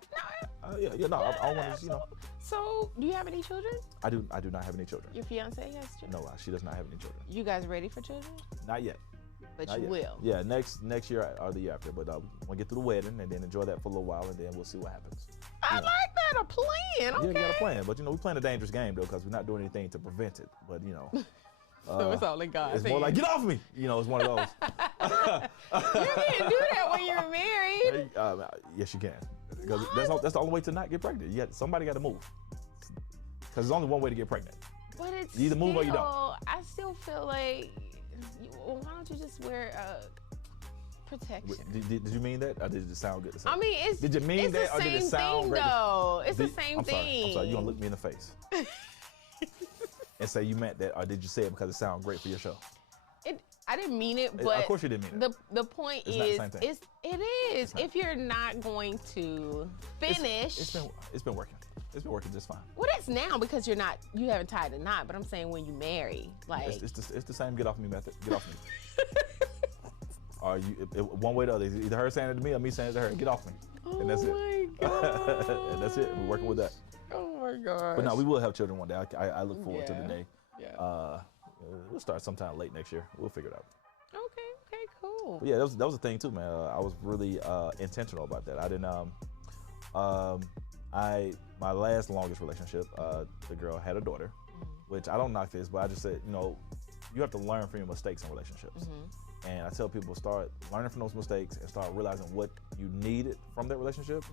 I don't want to, you know. So, do you have any children? I do not have any children. Your fiance has children? No, she does not have any children. You guys ready for children? Not yet. But not you yet. Will? Yeah, next year or the year after. But we'll get through the wedding and then enjoy that for a little while, and then we'll see what happens. I like that, a plan. Okay. Yeah, we got a plan. But, you know, we're playing a dangerous game, though, because we're not doing anything to prevent it. But, you know. So it's all in God's It's more like, get off me! You know, it's one of those. You didn't do that when you were married. Yes, you can. Because that's the only way to not get pregnant. Somebody got to move. Because there's only one way to get pregnant. But it's you either move or you don't. I still feel like, why don't you just wear protection? Did you mean that, or did it just sound good to say? I mean, did you mean that, or did it sound great? Though it's the same thing. I'm sorry. You gonna look me in the face and say you meant that, or did you say it because it sounded great for your show? I didn't mean it, but of course you didn't mean it. The point is, it is. If you're not going to finish, it's been working. It's been working just fine. Well, that's now because you haven't tied a knot. But I'm saying when you marry, like it's the same get off me method. Get off me. Or one way or the other. Either her saying it to me or me saying it to her. Get off me. Oh and that's my God. And that's it. We're working with that. Oh my God. But no, we will have children one day. I look forward to the day. Yeah. We'll start sometime late next year. We'll figure it out. Okay, cool. But yeah, that was the thing too, man. I was really intentional about that. I didn't. My last longest relationship, the girl had a daughter, which I don't knock this, but I just said, you know, you have to learn from your mistakes in relationships. And I tell people, start learning from those mistakes and start realizing what you needed from that relationship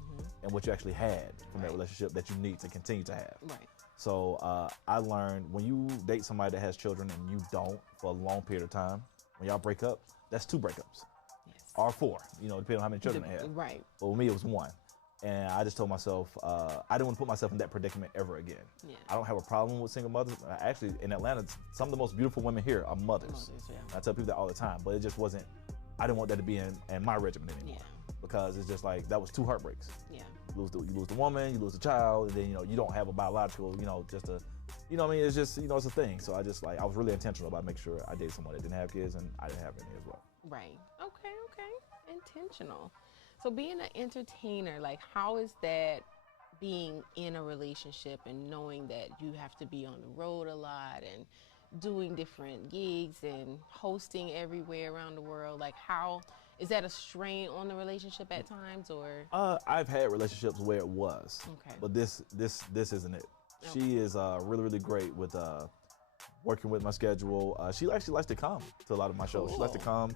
and what you actually had from that relationship that you need to continue to have. Right. So I learned when you date somebody that has children and you don't for a long period of time, when y'all break up, that's 2 breakups. Yes. Or 4, you know, depending on how many children they had. Right. But with me, it was 1. And I just told myself, I didn't want to put myself in that predicament ever again. Yeah. I don't have a problem with single mothers. Actually, in Atlanta, some of the most beautiful women here are mothers. I tell people that all the time, but it just wasn't, I didn't want that to be in my regimen anymore. Yeah. Because it's just like, that was 2 heartbreaks. Yeah. You lose the woman, you lose the child, and then, you know, you don't have a biological, you know, just a, you know what I mean? It's just, you know, it's a thing. So I was really intentional about making sure I dated someone that didn't have kids, and I didn't have any as well. Right. Okay. Intentional. So being an entertainer, like, how is that being in a relationship and knowing that you have to be on the road a lot and, doing different gigs and hosting everywhere around the world, like how is that a strain on the relationship at times, or? I've had relationships where it was, Okay. but this isn't it. Okay. She is really, really great with working with my schedule. She actually likes to come to a lot of my shows. She likes to come.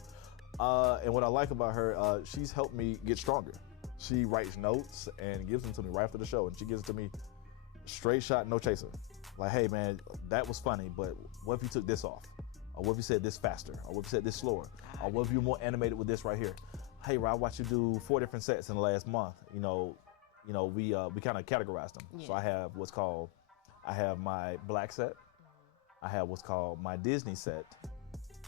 And what I like about her, she's helped me get stronger. She writes notes and gives them to me right after the show, and she gives it to me straight shot, no chaser. Like, hey man, that was funny, but what if you took this off? Or what if you said this faster? Or what if you said this slower? Or what if you were more animated with this right here? Hey, Rod, I watched you do 4 different sets in the last month. We kind of categorized them. Yeah. So I have my black set. I have what's called my Disney set.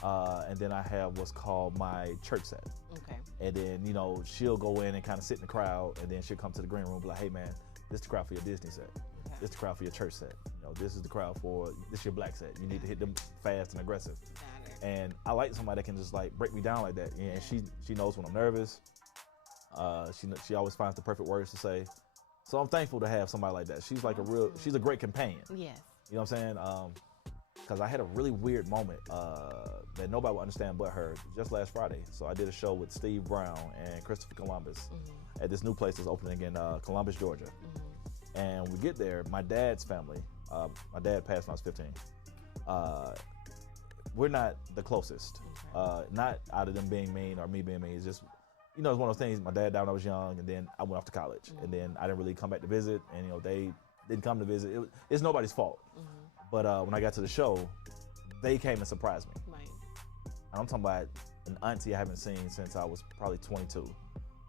And then I have what's called my church set. Okay. And then, she'll go in and kind of sit in the crowd, and then she'll come to the green room and be like, hey man, this is the crowd for your Disney set. Okay. This is the crowd for your church set. This is the crowd for, this is your black set. You need to hit them fast and aggressive. Got it. And I like somebody that can just like break me down like that. And she knows when I'm nervous. She always finds the perfect words to say. So I'm thankful to have somebody like that. She's like she's a great companion. Yes. You know what I'm saying? Because I had a really weird moment that nobody would understand but her just last Friday. So I did a show with Steve Brown and Christopher Columbus at this new place that's opening in Columbus, Georgia. And we get there, my dad's family, my dad passed when I was 15. We're not the closest. Not out of them being mean or me being mean. It's just, it's one of those things. My dad died when I was young, and then I went off to college. And then I didn't really come back to visit, and they didn't come to visit. It's nobody's fault. But when I got to the show, they came and surprised me. Right. And I'm talking about an auntie I haven't seen since I was probably 22.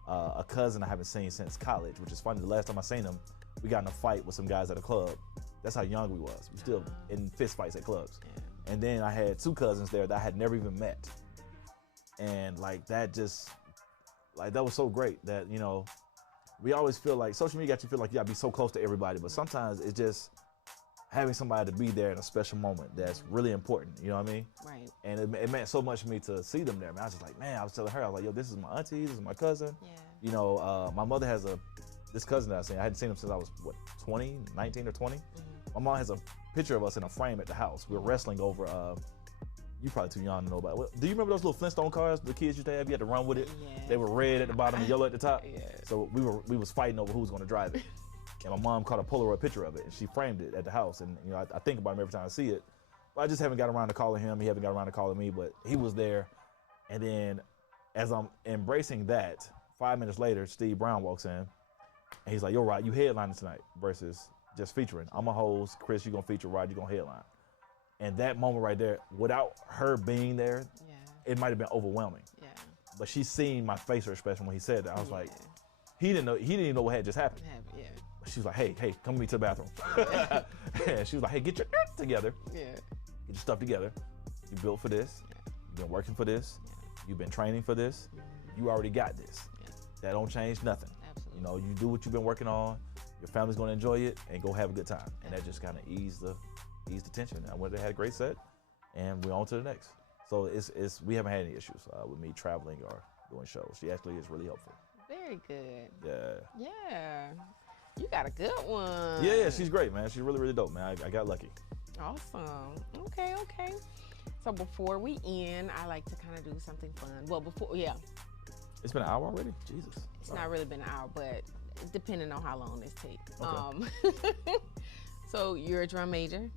A cousin I haven't seen since college, which is funny. The last time I seen them, we got in a fight with some guys at a club. That's how young we was. We still in fist fights at clubs. Yeah. And then I had 2 cousins there that I had never even met. And that was so great that, we always feel like social media got you feel like you gotta be so close to everybody, but sometimes it's just having somebody to be there in a special moment that's really important, you know what I mean? Right. And it meant so much to me to see them there, man. I was just like, man, I was telling her, I was like, yo, this is my auntie, this is my cousin. Yeah. My mother has this cousin that I hadn't seen him since I was, 19 or 20? My mom has a picture of us in a frame at the house. We were wrestling over, you probably too young to know about it. Do you remember those little Flintstone cards the kids used to have? You had to run with it. Yeah. They were red at the bottom and yellow at the top. Yeah. So we was fighting over who was going to drive it. And my mom caught a Polaroid picture of it, and she framed it at the house. And I think about him every time I see it. But I just haven't got around to calling him. He haven't got around to calling me, but he was there. And then as I'm embracing that, 5 minutes later, Steve Brown walks in, and he's like, yo, Rod, you headlining tonight versus just featuring. I'm a host. Chris, you're going to feature. Rod, you're going to headline. And that moment right there, without her being there, it might have been overwhelming. Yeah. But she seen my facial expression when he said that. I was like, he didn't even know what had just happened. Yeah. She was like, hey, come with me to the bathroom. Yeah, she was like, hey, get your together. Yeah. Get your stuff together. You built for this. Yeah. You've been working for this. Yeah. You've been training for this. You already got this. Yeah. That don't change nothing. Absolutely. You do what you've been working on. Your family's going to enjoy it and go have a good time. And that just kind of eased the tension. I went and had a great set, and we're on to the next. So we haven't had any issues with me traveling or doing shows. She actually is really helpful. Very good. Yeah. Yeah. You got a good one. Yeah, she's great, man. She's really, really dope, man. I got lucky. Awesome. Okay. So before we end, I like to kind of do something fun. Well, It's been an hour already? Jesus. It's not really been an hour, but depending on how long this takes. Okay. So you're a drum major?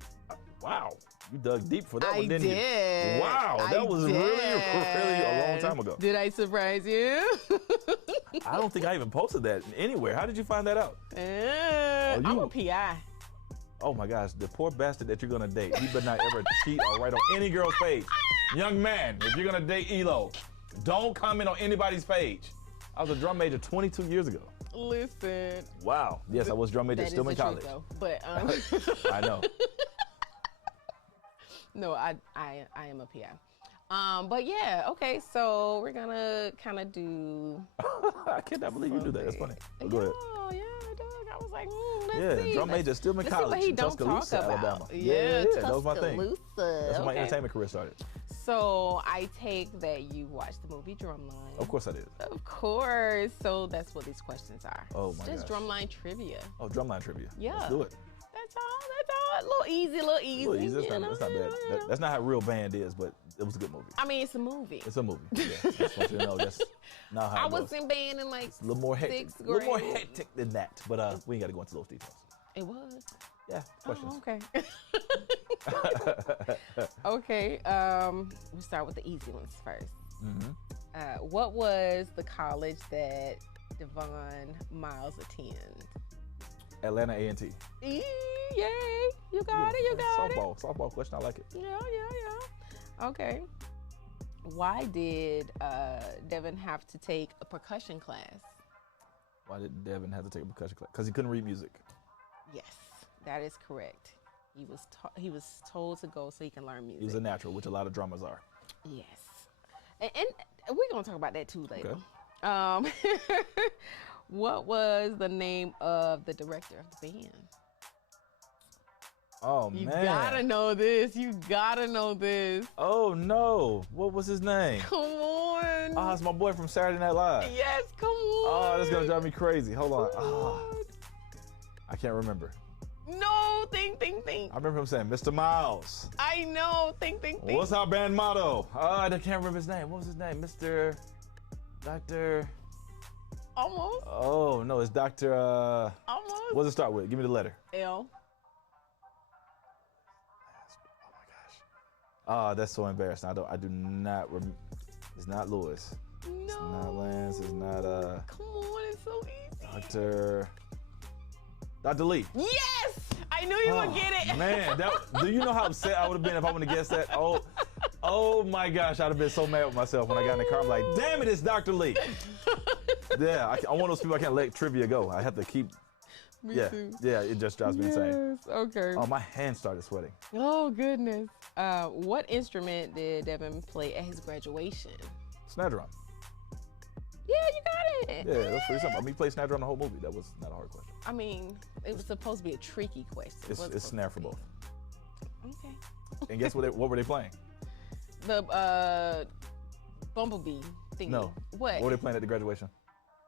Wow. You dug deep for that one, didn't you? I did. Wow. That was really a long time ago. Did I surprise you? I don't think I even posted that anywhere. How did you find that out? I'm a PI. Oh my gosh, the poor bastard that you're gonna date. He better not ever cheat or write on any girl's page. Young man, if you're gonna date ELO, don't comment on anybody's page. I was a drum major 22 years ago. Listen. Wow. Yes, I was drum major, still in college. Truth, though. But I know. No, I am a PI. But yeah, okay, so we're gonna kind of do. I cannot believe you do that. That's funny. Go ahead. Yeah, Doug. I was like, let's see. Drum major, still in college in Tuscaloosa, Alabama. Yeah, that was my thing. That's when my entertainment career started. So I take that you watched the movie Drumline. Of course I did. Of course. So that's what these questions are. Oh my gosh. Just Drumline trivia. Oh, Drumline trivia. Yeah. Let's do it. That's all. A little easy. A little easy. That's not bad. That's not how a real band is, but it was a good movie. I mean, it's a movie. It's a movie. Yeah, I just want you to know that's not how I it was goes. in band in like It's a little more hectic. sixth A little more grade. hectic than that, but we ain't got to go into those details. It was. Yeah, questions. Oh, okay. Okay. We'll start with the easy ones first. Mm-hmm. What was the college that Devon Miles attended? Atlanta A&T. Yay! You got it. Softball question. I like it. Yeah. Okay. Why did Devon have to take a percussion class? Why did Devin have to take a percussion class? Because he couldn't read music. Yes, that is correct. He was told to go so he can learn music. He was a natural, which a lot of drummers are. Yes, and we're gonna talk about that too later. Okay. What was the name of the director of the band? Oh, You man. gotta know this. You gotta know this. Oh, no. What was his name? Come on. Oh, it's my boy from Saturday Night Live. Yes, come on. Oh, that's going to drive me crazy. Hold on. Come Oh, on. I can't remember. No, think. I remember him saying, Mr. Miles. I know, think. What's our band motto? I can't remember his name. What was his name? Mr. Dr. Almost. Oh, no, it's Dr. Almost. What does it start with? Give me the letter. L. Oh, that's so embarrassing. I do not remember. It's not Lewis. No. It's not Lance. It's not Come on, it's so easy. Dr. Lee. Yes! I knew you would get it. Man, do you know how upset I would have been if I would have guessed that? Oh my gosh, I'd have been so mad with myself when I got in the car. I'm like, damn it, it's Dr. Lee. Yeah, I'm one of those people I can't let trivia go. I have to keep. Me Yeah, too. yeah, it just drives me insane. Yes, okay. Oh, my hands started sweating. Oh, goodness. What instrument did Devin play at his graduation? Snare drum. Yeah, you got it. Yeah, that's pretty simple. I mean, he played snare drum the whole movie. That was not a hard question. I mean, it was supposed to be a tricky question. It's snare for both. Okay. And guess what were they playing? The Bumblebee thingy. No. What? What were they playing at the graduation?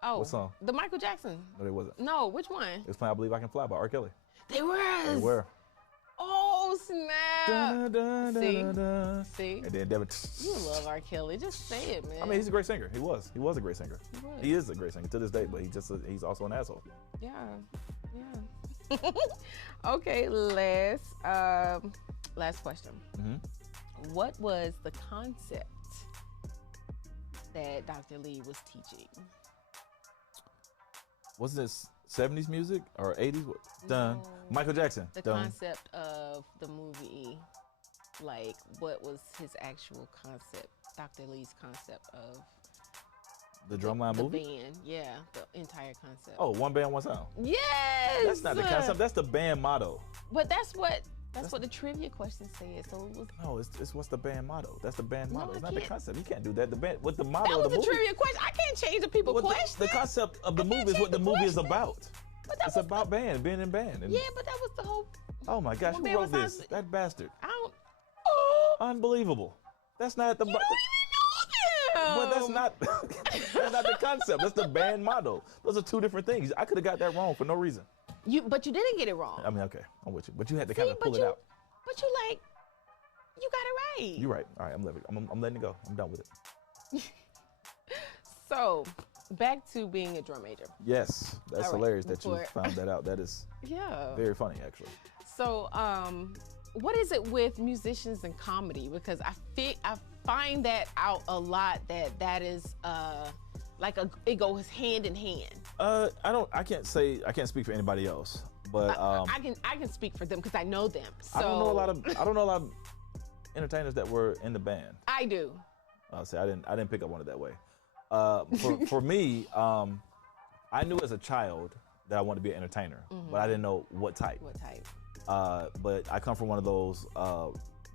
Oh. What song? The Michael Jackson. No, they wasn't. No, which one? It was playing I Believe I Can Fly by R. Kelly. They were. They were. Oh, snap. See? And then Devin. You love R. Kelly. Just say it, man. I mean, he's a great singer. He was a great singer. He was. He is a great singer to this day, but he's also an asshole. Yeah. Okay, last question. Mm-hmm. What was the concept that Dr. Lee was teaching? Wasn't it 70s music or 80s? Done. No. Michael Jackson. The Done. concept of the movie, like what was his actual concept, Dr. Lee's concept of The Drumline the movie? band? Yeah, the entire concept. Oh, one band, one sound. Yes! That's not the concept. That's the band motto. But that's what the trivia question said. So it was. No, it's what's the band motto? That's the band No, motto. I It's not the can't. concept. You can't do that. The band, what the motto That of was the a movie. trivia question. I can't change the people What question. the concept of the I can't movie is what change the the movie is question. about. But that It's was about being in band. And, Yeah, but that was the whole. oh my gosh, One who band, wrote one this? sound. That bastard. I don't. Oh, Unbelievable. That's not the. you don't even know them. But that's not the concept. That's the band motto. Those are two different things. I could have got that wrong for no reason. But you didn't get it wrong. I mean, okay, I'm with you. But you had to See, kind of pull but it out. But you you got it right. You're right. All right, I'm letting it go. I'm done with it. So, back to being a drum major. Yes, that's All right, hilarious that you before- found that out. That is Yeah. very funny, actually. So, what is it with musicians and comedy? Because I find that out a lot. That is it goes hand in hand. I can't speak for anybody else, but I can speak for them because I know them. So I don't know a lot of entertainers that were in the band. I do. I'll say I didn't pick up on it that way. For me, I knew as a child that I wanted to be an entertainer, but I didn't know what type. What type? But I come from one of those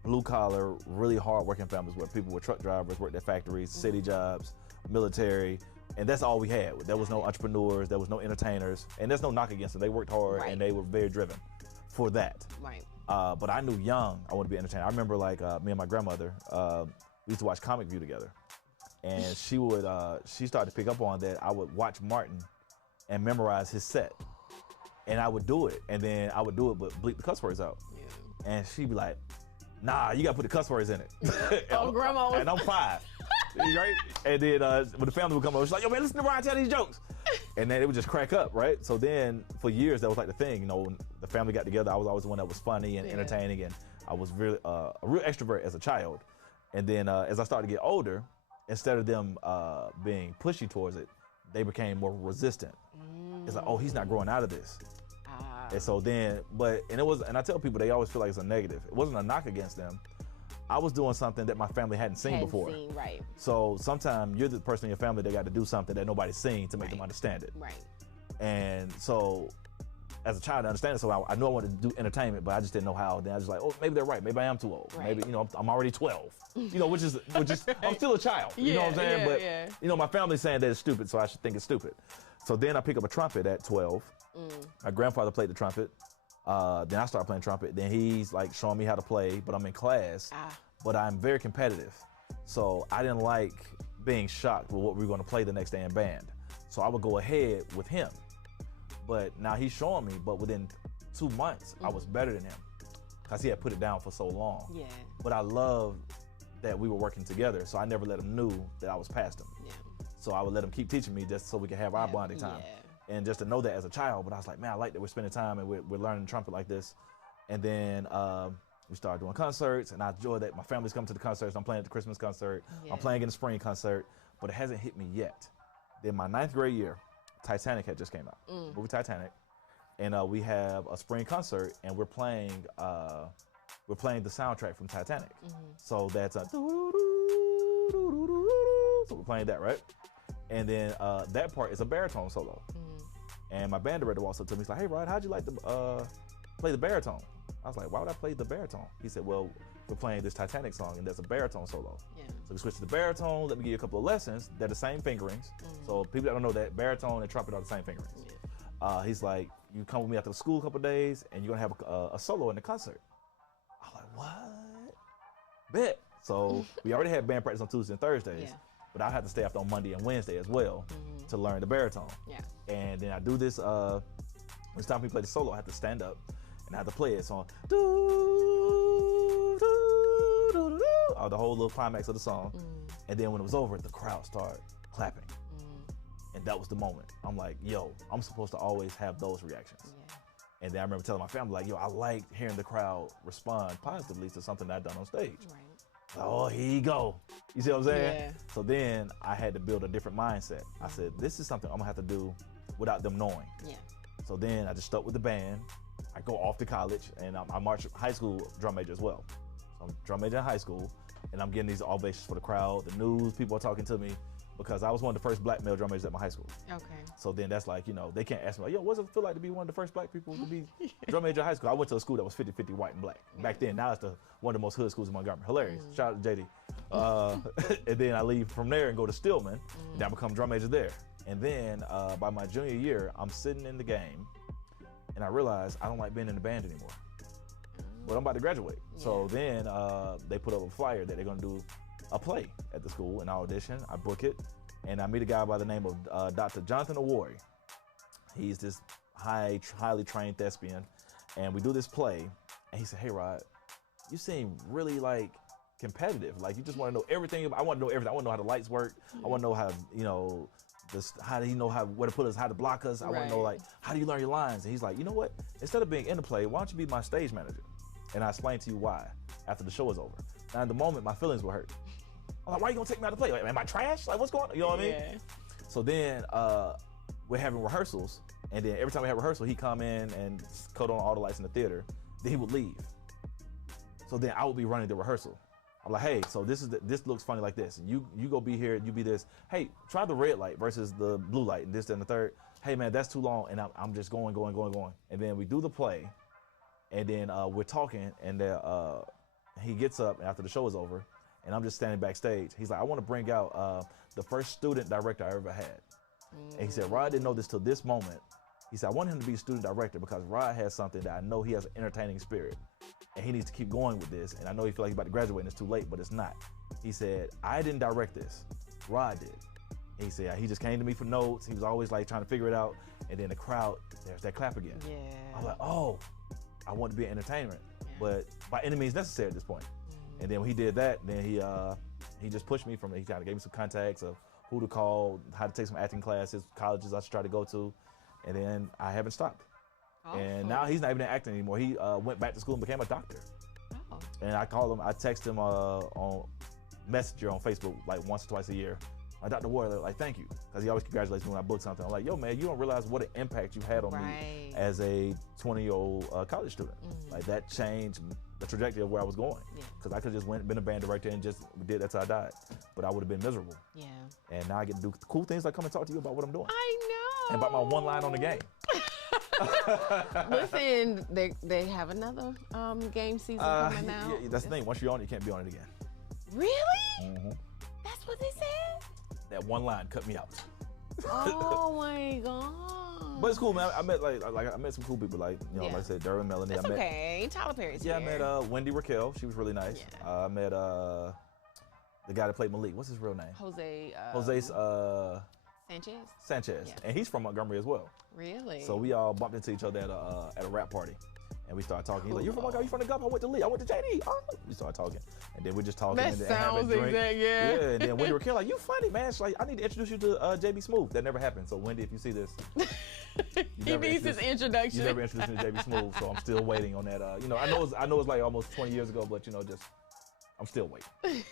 blue collar, really hard working families where people were truck drivers, worked at factories, city jobs, military, and that's all we had. There was no entrepreneurs, there was no entertainers, and there's no knock against them. They worked hard and they were very driven for that. Right. But I knew young I wanted to be an entertainer. I remember me and my grandmother, we used to watch Comic View together. And she started to pick up on that. I would watch Martin and memorize his set. And I would do it, and then I would do it, but bleep the cuss words out. Yeah. And she'd be like, nah, you gotta put the cuss words in it. Oh, grandma. And I'm 5, right? And then when the family would come over, she's like, yo, man, listen to Ryan tell these jokes. And then it would just crack up, right? So then for years, that was like the thing, you know, when the family got together, I was always the one that was funny and entertaining, and I was really a real extrovert as a child. And then as I started to get older, instead of them being pushy towards it, they became more resistant. It's like, oh, he's not growing out of this. And so then, and I tell people, they always feel like it's a negative. It wasn't a knock against them. I was doing something that my family hadn't seen before. Right. So sometimes you're the person in your family that got to do something that nobody's seen to make them understand it. Right. And so as a child, I understand it. So I knew I wanted to do entertainment, but I just didn't know how. Then I was just like, oh, maybe they're right. Maybe I am too old. Right. Maybe, you know, I'm already 12. You know, which is I'm still a child. You know what I'm saying? But you know, my family's saying that it's stupid, so I should think it's stupid. So then I pick up a trumpet at 12. My grandfather played the trumpet. Then I started playing trumpet. Then he's like showing me how to play, but I'm in class. But I'm very competitive. So I didn't like being shocked with what we were going to play the next day in band. So I would go ahead with him. But now he's showing me, but within 2 months, I was better than him because he had put it down for so long. Yeah. But I loved that we were working together, so I never let him know that I was past him. Yeah. So I would let him keep teaching me just so we could have our bonding time. Yeah. And just to know that as a child, but I was like, man, I like that we're spending time and we're learning trumpet like this. And then we started doing concerts, and I enjoy that my family's coming to the concerts. I'm playing at the Christmas concert. Yeah. I'm playing in the spring concert, but it hasn't hit me yet. Then my 9th grade year, Titanic had just came out. Movie Titanic. And we have a spring concert, and we're playing the soundtrack from Titanic. So that's a so we're playing that, right? And then that part is a baritone solo. And my band director walks up to me, he's like, hey Rod, how'd you like to play the baritone? I was like, why would I play the baritone? He said, well, we're playing this Titanic song and there's a baritone solo. Yeah. So we switched to the baritone, let me give you a couple of lessons. They're the same fingerings. So people that don't know that baritone and trumpet are the same fingerings. Yeah. He's like, you come with me after school a couple of days and you're gonna have a solo in the concert. I was like, what? Bet. So we already had band practice on Tuesdays and Thursdays, but I had to stay after on Monday and Wednesday as well to learn the baritone. Yeah. And then I do this, when it's time for me to play the solo, I have to stand up and I have to play it. So the whole little climax of the song. And then when it was over, the crowd started clapping. And that was the moment. I'm like, yo, I'm supposed to always have those reactions. Yeah. And then I remember telling my family, like, yo, I like hearing the crowd respond positively to something that I've done on stage. Right. Like, oh, here you go. You see what I'm saying? Yeah. So then I had to build a different mindset. I said, this is something I'm gonna have to do without them knowing. Yeah. So then I just stuck with the band. I go off to college, and I march high school drum major as well. So I'm drum major in high school, and I'm getting these ovations for the crowd, the news, people are talking to me, because I was one of the first black male drum majors at my high school. Okay. So then that's like, you know, they can't ask me, like, yo, what does it feel like to be one of the first black people to be drum major at high school? I went to a school that was 50-50 white and black. Back then, now it's one of the most hood schools in Montgomery. Hilarious. Shout out to JD. And then I leave from there and go to Stillman, and I become drum major there. And then by my junior year, I'm sitting in the game, and I realize I don't like being in the band anymore. But I'm about to graduate. Yeah. So then they put up a flyer that they're gonna do a play at the school, and I audition, I book it, and I meet a guy by the name of Dr. Jonathan Awori. He's this highly trained thespian, and we do this play, and he said, hey Rod, you seem really like competitive, like you just want to know everything. I want to know everything. I want to know how the lights work. I want to know how, you know, how do you know where to put us, how to block us. I want to know, like, how do you learn your lines? And he's like, you know what, instead of being in the play, why don't you be my stage manager? And I explained to you why after the show was over. Now in the moment, my feelings were hurt. I'm like, why are you gonna take me out of the play? Like, am I trash? Like, what's going on? You know what I mean? So then we're having rehearsals, and then every time we have rehearsal, he'd come in and cut on all the lights in the theater. Then he would leave. So then I would be running the rehearsal. I'm like, hey, so this looks funny like this. You go be here, you be this. Hey, try the red light versus the blue light, and this and the third. Hey man, that's too long, and I'm just going. And then we do the play, and then we're talking, and he gets up after the show is over, and I'm just standing backstage. He's like, I want to bring out the first student director I ever had. And he said, Rod didn't know this till this moment. He said, I want him to be a student director because Rod has something that I know he has an entertaining spirit, and he needs to keep going with this. And I know he feels like he's about to graduate and it's too late, but it's not. He said, I didn't direct this, Rod did. He said he just came to me for notes. He was always like trying to figure it out. And then the crowd, there's that clap again. Yeah. I was like, oh, I want to be an entertainer, but by any means necessary at this point. And then when he did that, then he just pushed me from. He kind of gave me some contacts of who to call, how to take some acting classes, colleges I should try to go to, and then I haven't stopped. Awesome. And now he's not even acting anymore. He went back to school and became a doctor. Oh. And I call him, I text him on Messenger on Facebook like once or twice a year. Like, Dr. Ward, like, thank you. Because he always congratulates me when I book something. I'm like, yo, man, you don't realize what an impact you had on me as a 20-year-old college student. Like, that changed the trajectory of where I was going. Because I could have just been a band director and just did that till I died. But I would have been miserable. Yeah. And now I get to do cool things like come and talk to you about what I'm doing. I know. And about my one line on the game. Listen, they have another game season coming out. Yeah, that's the thing. Once you're on it, you can't be on it again. Really? That's what they said? That one line cut me out. Oh my God. But it's cool, man. I met I met some cool people, like, you know, like I said, Derwin Melanie. That's okay. Tyler Perry's here. Yeah, I met Wendy Raquel. She was really nice. Yeah. I met the guy that played Malik. What's his real name? Jose Sanchez. Yeah. And he's from Montgomery as well. Really? So we all bumped into each other at a rap party. And we started talking. He's like, "You from Montgomery? You from the Gulf? I went to Lee. I went to JD." Oh. We started talking, and then we just talking that and then sounds having a drink. Exact, yeah. Yeah. And then Wendy Raquel like, "You funny, man." She's like, "I need to introduce you to JB Smooth." That never happened. So Wendy, if you see this, he needs his introduction. You never introduced me to JB Smooth, so I'm still waiting on that. You know, I know it's like almost 20 years ago, but you know, I'm still waiting.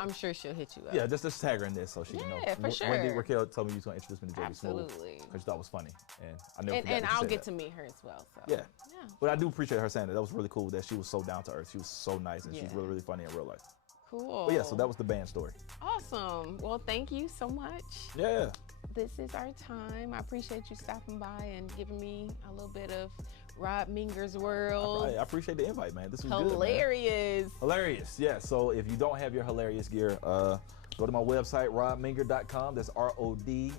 I'm sure she'll hit you up. Yeah, just tag her in this so she can know. Yeah, for sure. Wendy Raquel told me you was going to introduce me to JB Absolutely. Smooth. Because she thought it was funny. And I never forgot And that I'll said get that. to meet her as well. So. Yeah. But I do appreciate her saying that. That was really cool that she was so down to earth. She was so nice and she's really, really funny in real life. Cool. But yeah, so that was the band story. Awesome. Well, thank you so much. Yeah. This is our time. I appreciate you stopping by and giving me a little bit of Rod Minger's world. I appreciate the invite, man. This was hilarious. Good, hilarious. Yeah. So if you don't have your hilarious gear, go to my website, rodminger.com. That's RODMINGER.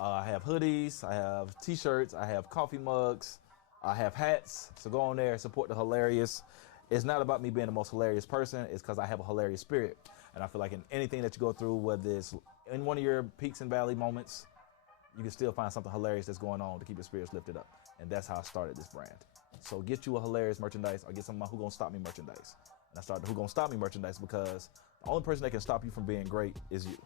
I have hoodies, I have t-shirts, I have coffee mugs, I have hats. So go on there and support the hilarious. It's not about me being the most hilarious person. It's because I have a hilarious spirit. And I feel like in anything that you go through, whether it's in one of your peaks and valley moments, you can still find something hilarious that's going on to keep your spirits lifted up. And that's how I started this brand. So get you a hilarious merchandise or get some of my Who Gonna Stop Me merchandise. And I started the Who Gonna Stop Me merchandise because the only person that can stop you from being great is you.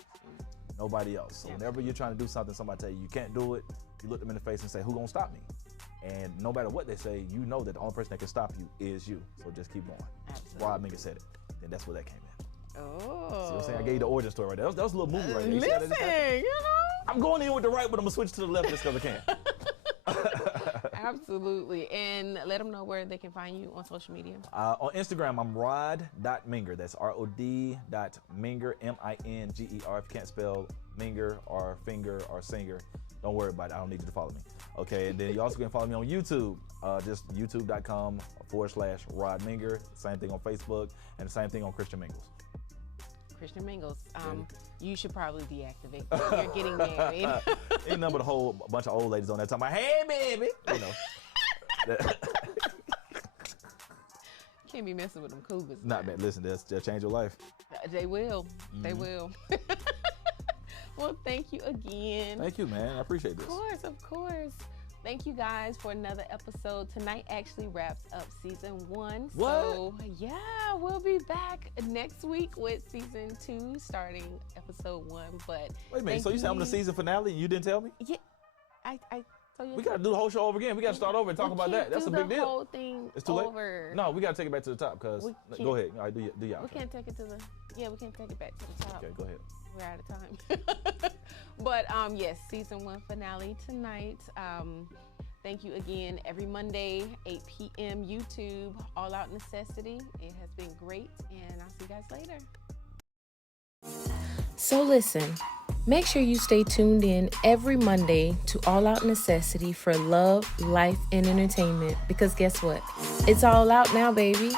Nobody else. So whenever you're trying to do something, somebody tell you you can't do it, you look them in the face and say, who gonna stop me? And no matter what they say, you know that the only person that can stop you is you. So just keep going. Absolutely. Rod Minger said it. And that's where that came in. Oh. See what I'm saying? I gave you the origin story right there. That was a little movie right there. Listen, you know. I'm going in with the right, but I'm gonna switch to the left just because I can. Absolutely. And let them know where they can find you on social media. On Instagram, I'm rod.minger. That's ROD.minger, Minger. If you can't spell Minger or finger or singer, don't worry about it. I don't need you to follow me. Okay, and then you also can follow me on YouTube. Just youtube.com/Rod Minger. Same thing on Facebook, and the same thing on Christian Mingles. Christian Mingles. You should probably deactivate. You're getting married. Ain't nothing but a whole bunch of old ladies on there talking about, hey, baby. You know. Can't be messing with them cougars. Not man. Listen, they'll change your life. They will. Mm-hmm. They will. Well, thank you again. Thank you, man. I appreciate this. Of course. Thank you guys for another episode. Tonight actually wraps up season 1. What? So yeah, we'll be back next week with season 2, starting episode 1. But wait a minute, so you said I'm the season finale and you didn't tell me? Yeah, I told you. We gotta do the whole show over again. We gotta start over and talk about that. That's a big deal. The whole thing it's too over. Late? No, we gotta take it back to the top because go ahead. All right, do y'all. We can't take it to the. Yeah, we can't take it back to the top. Okay, go ahead. We're out of time. But yes, season 1 finale tonight. Thank you again. Every Monday, 8 p.m. YouTube, All Out Necessity. It has been great, and I'll see you guys later. So listen, make sure you stay tuned in every Monday to All Out Necessity for love, life, and entertainment. Because guess what? It's all out now, baby.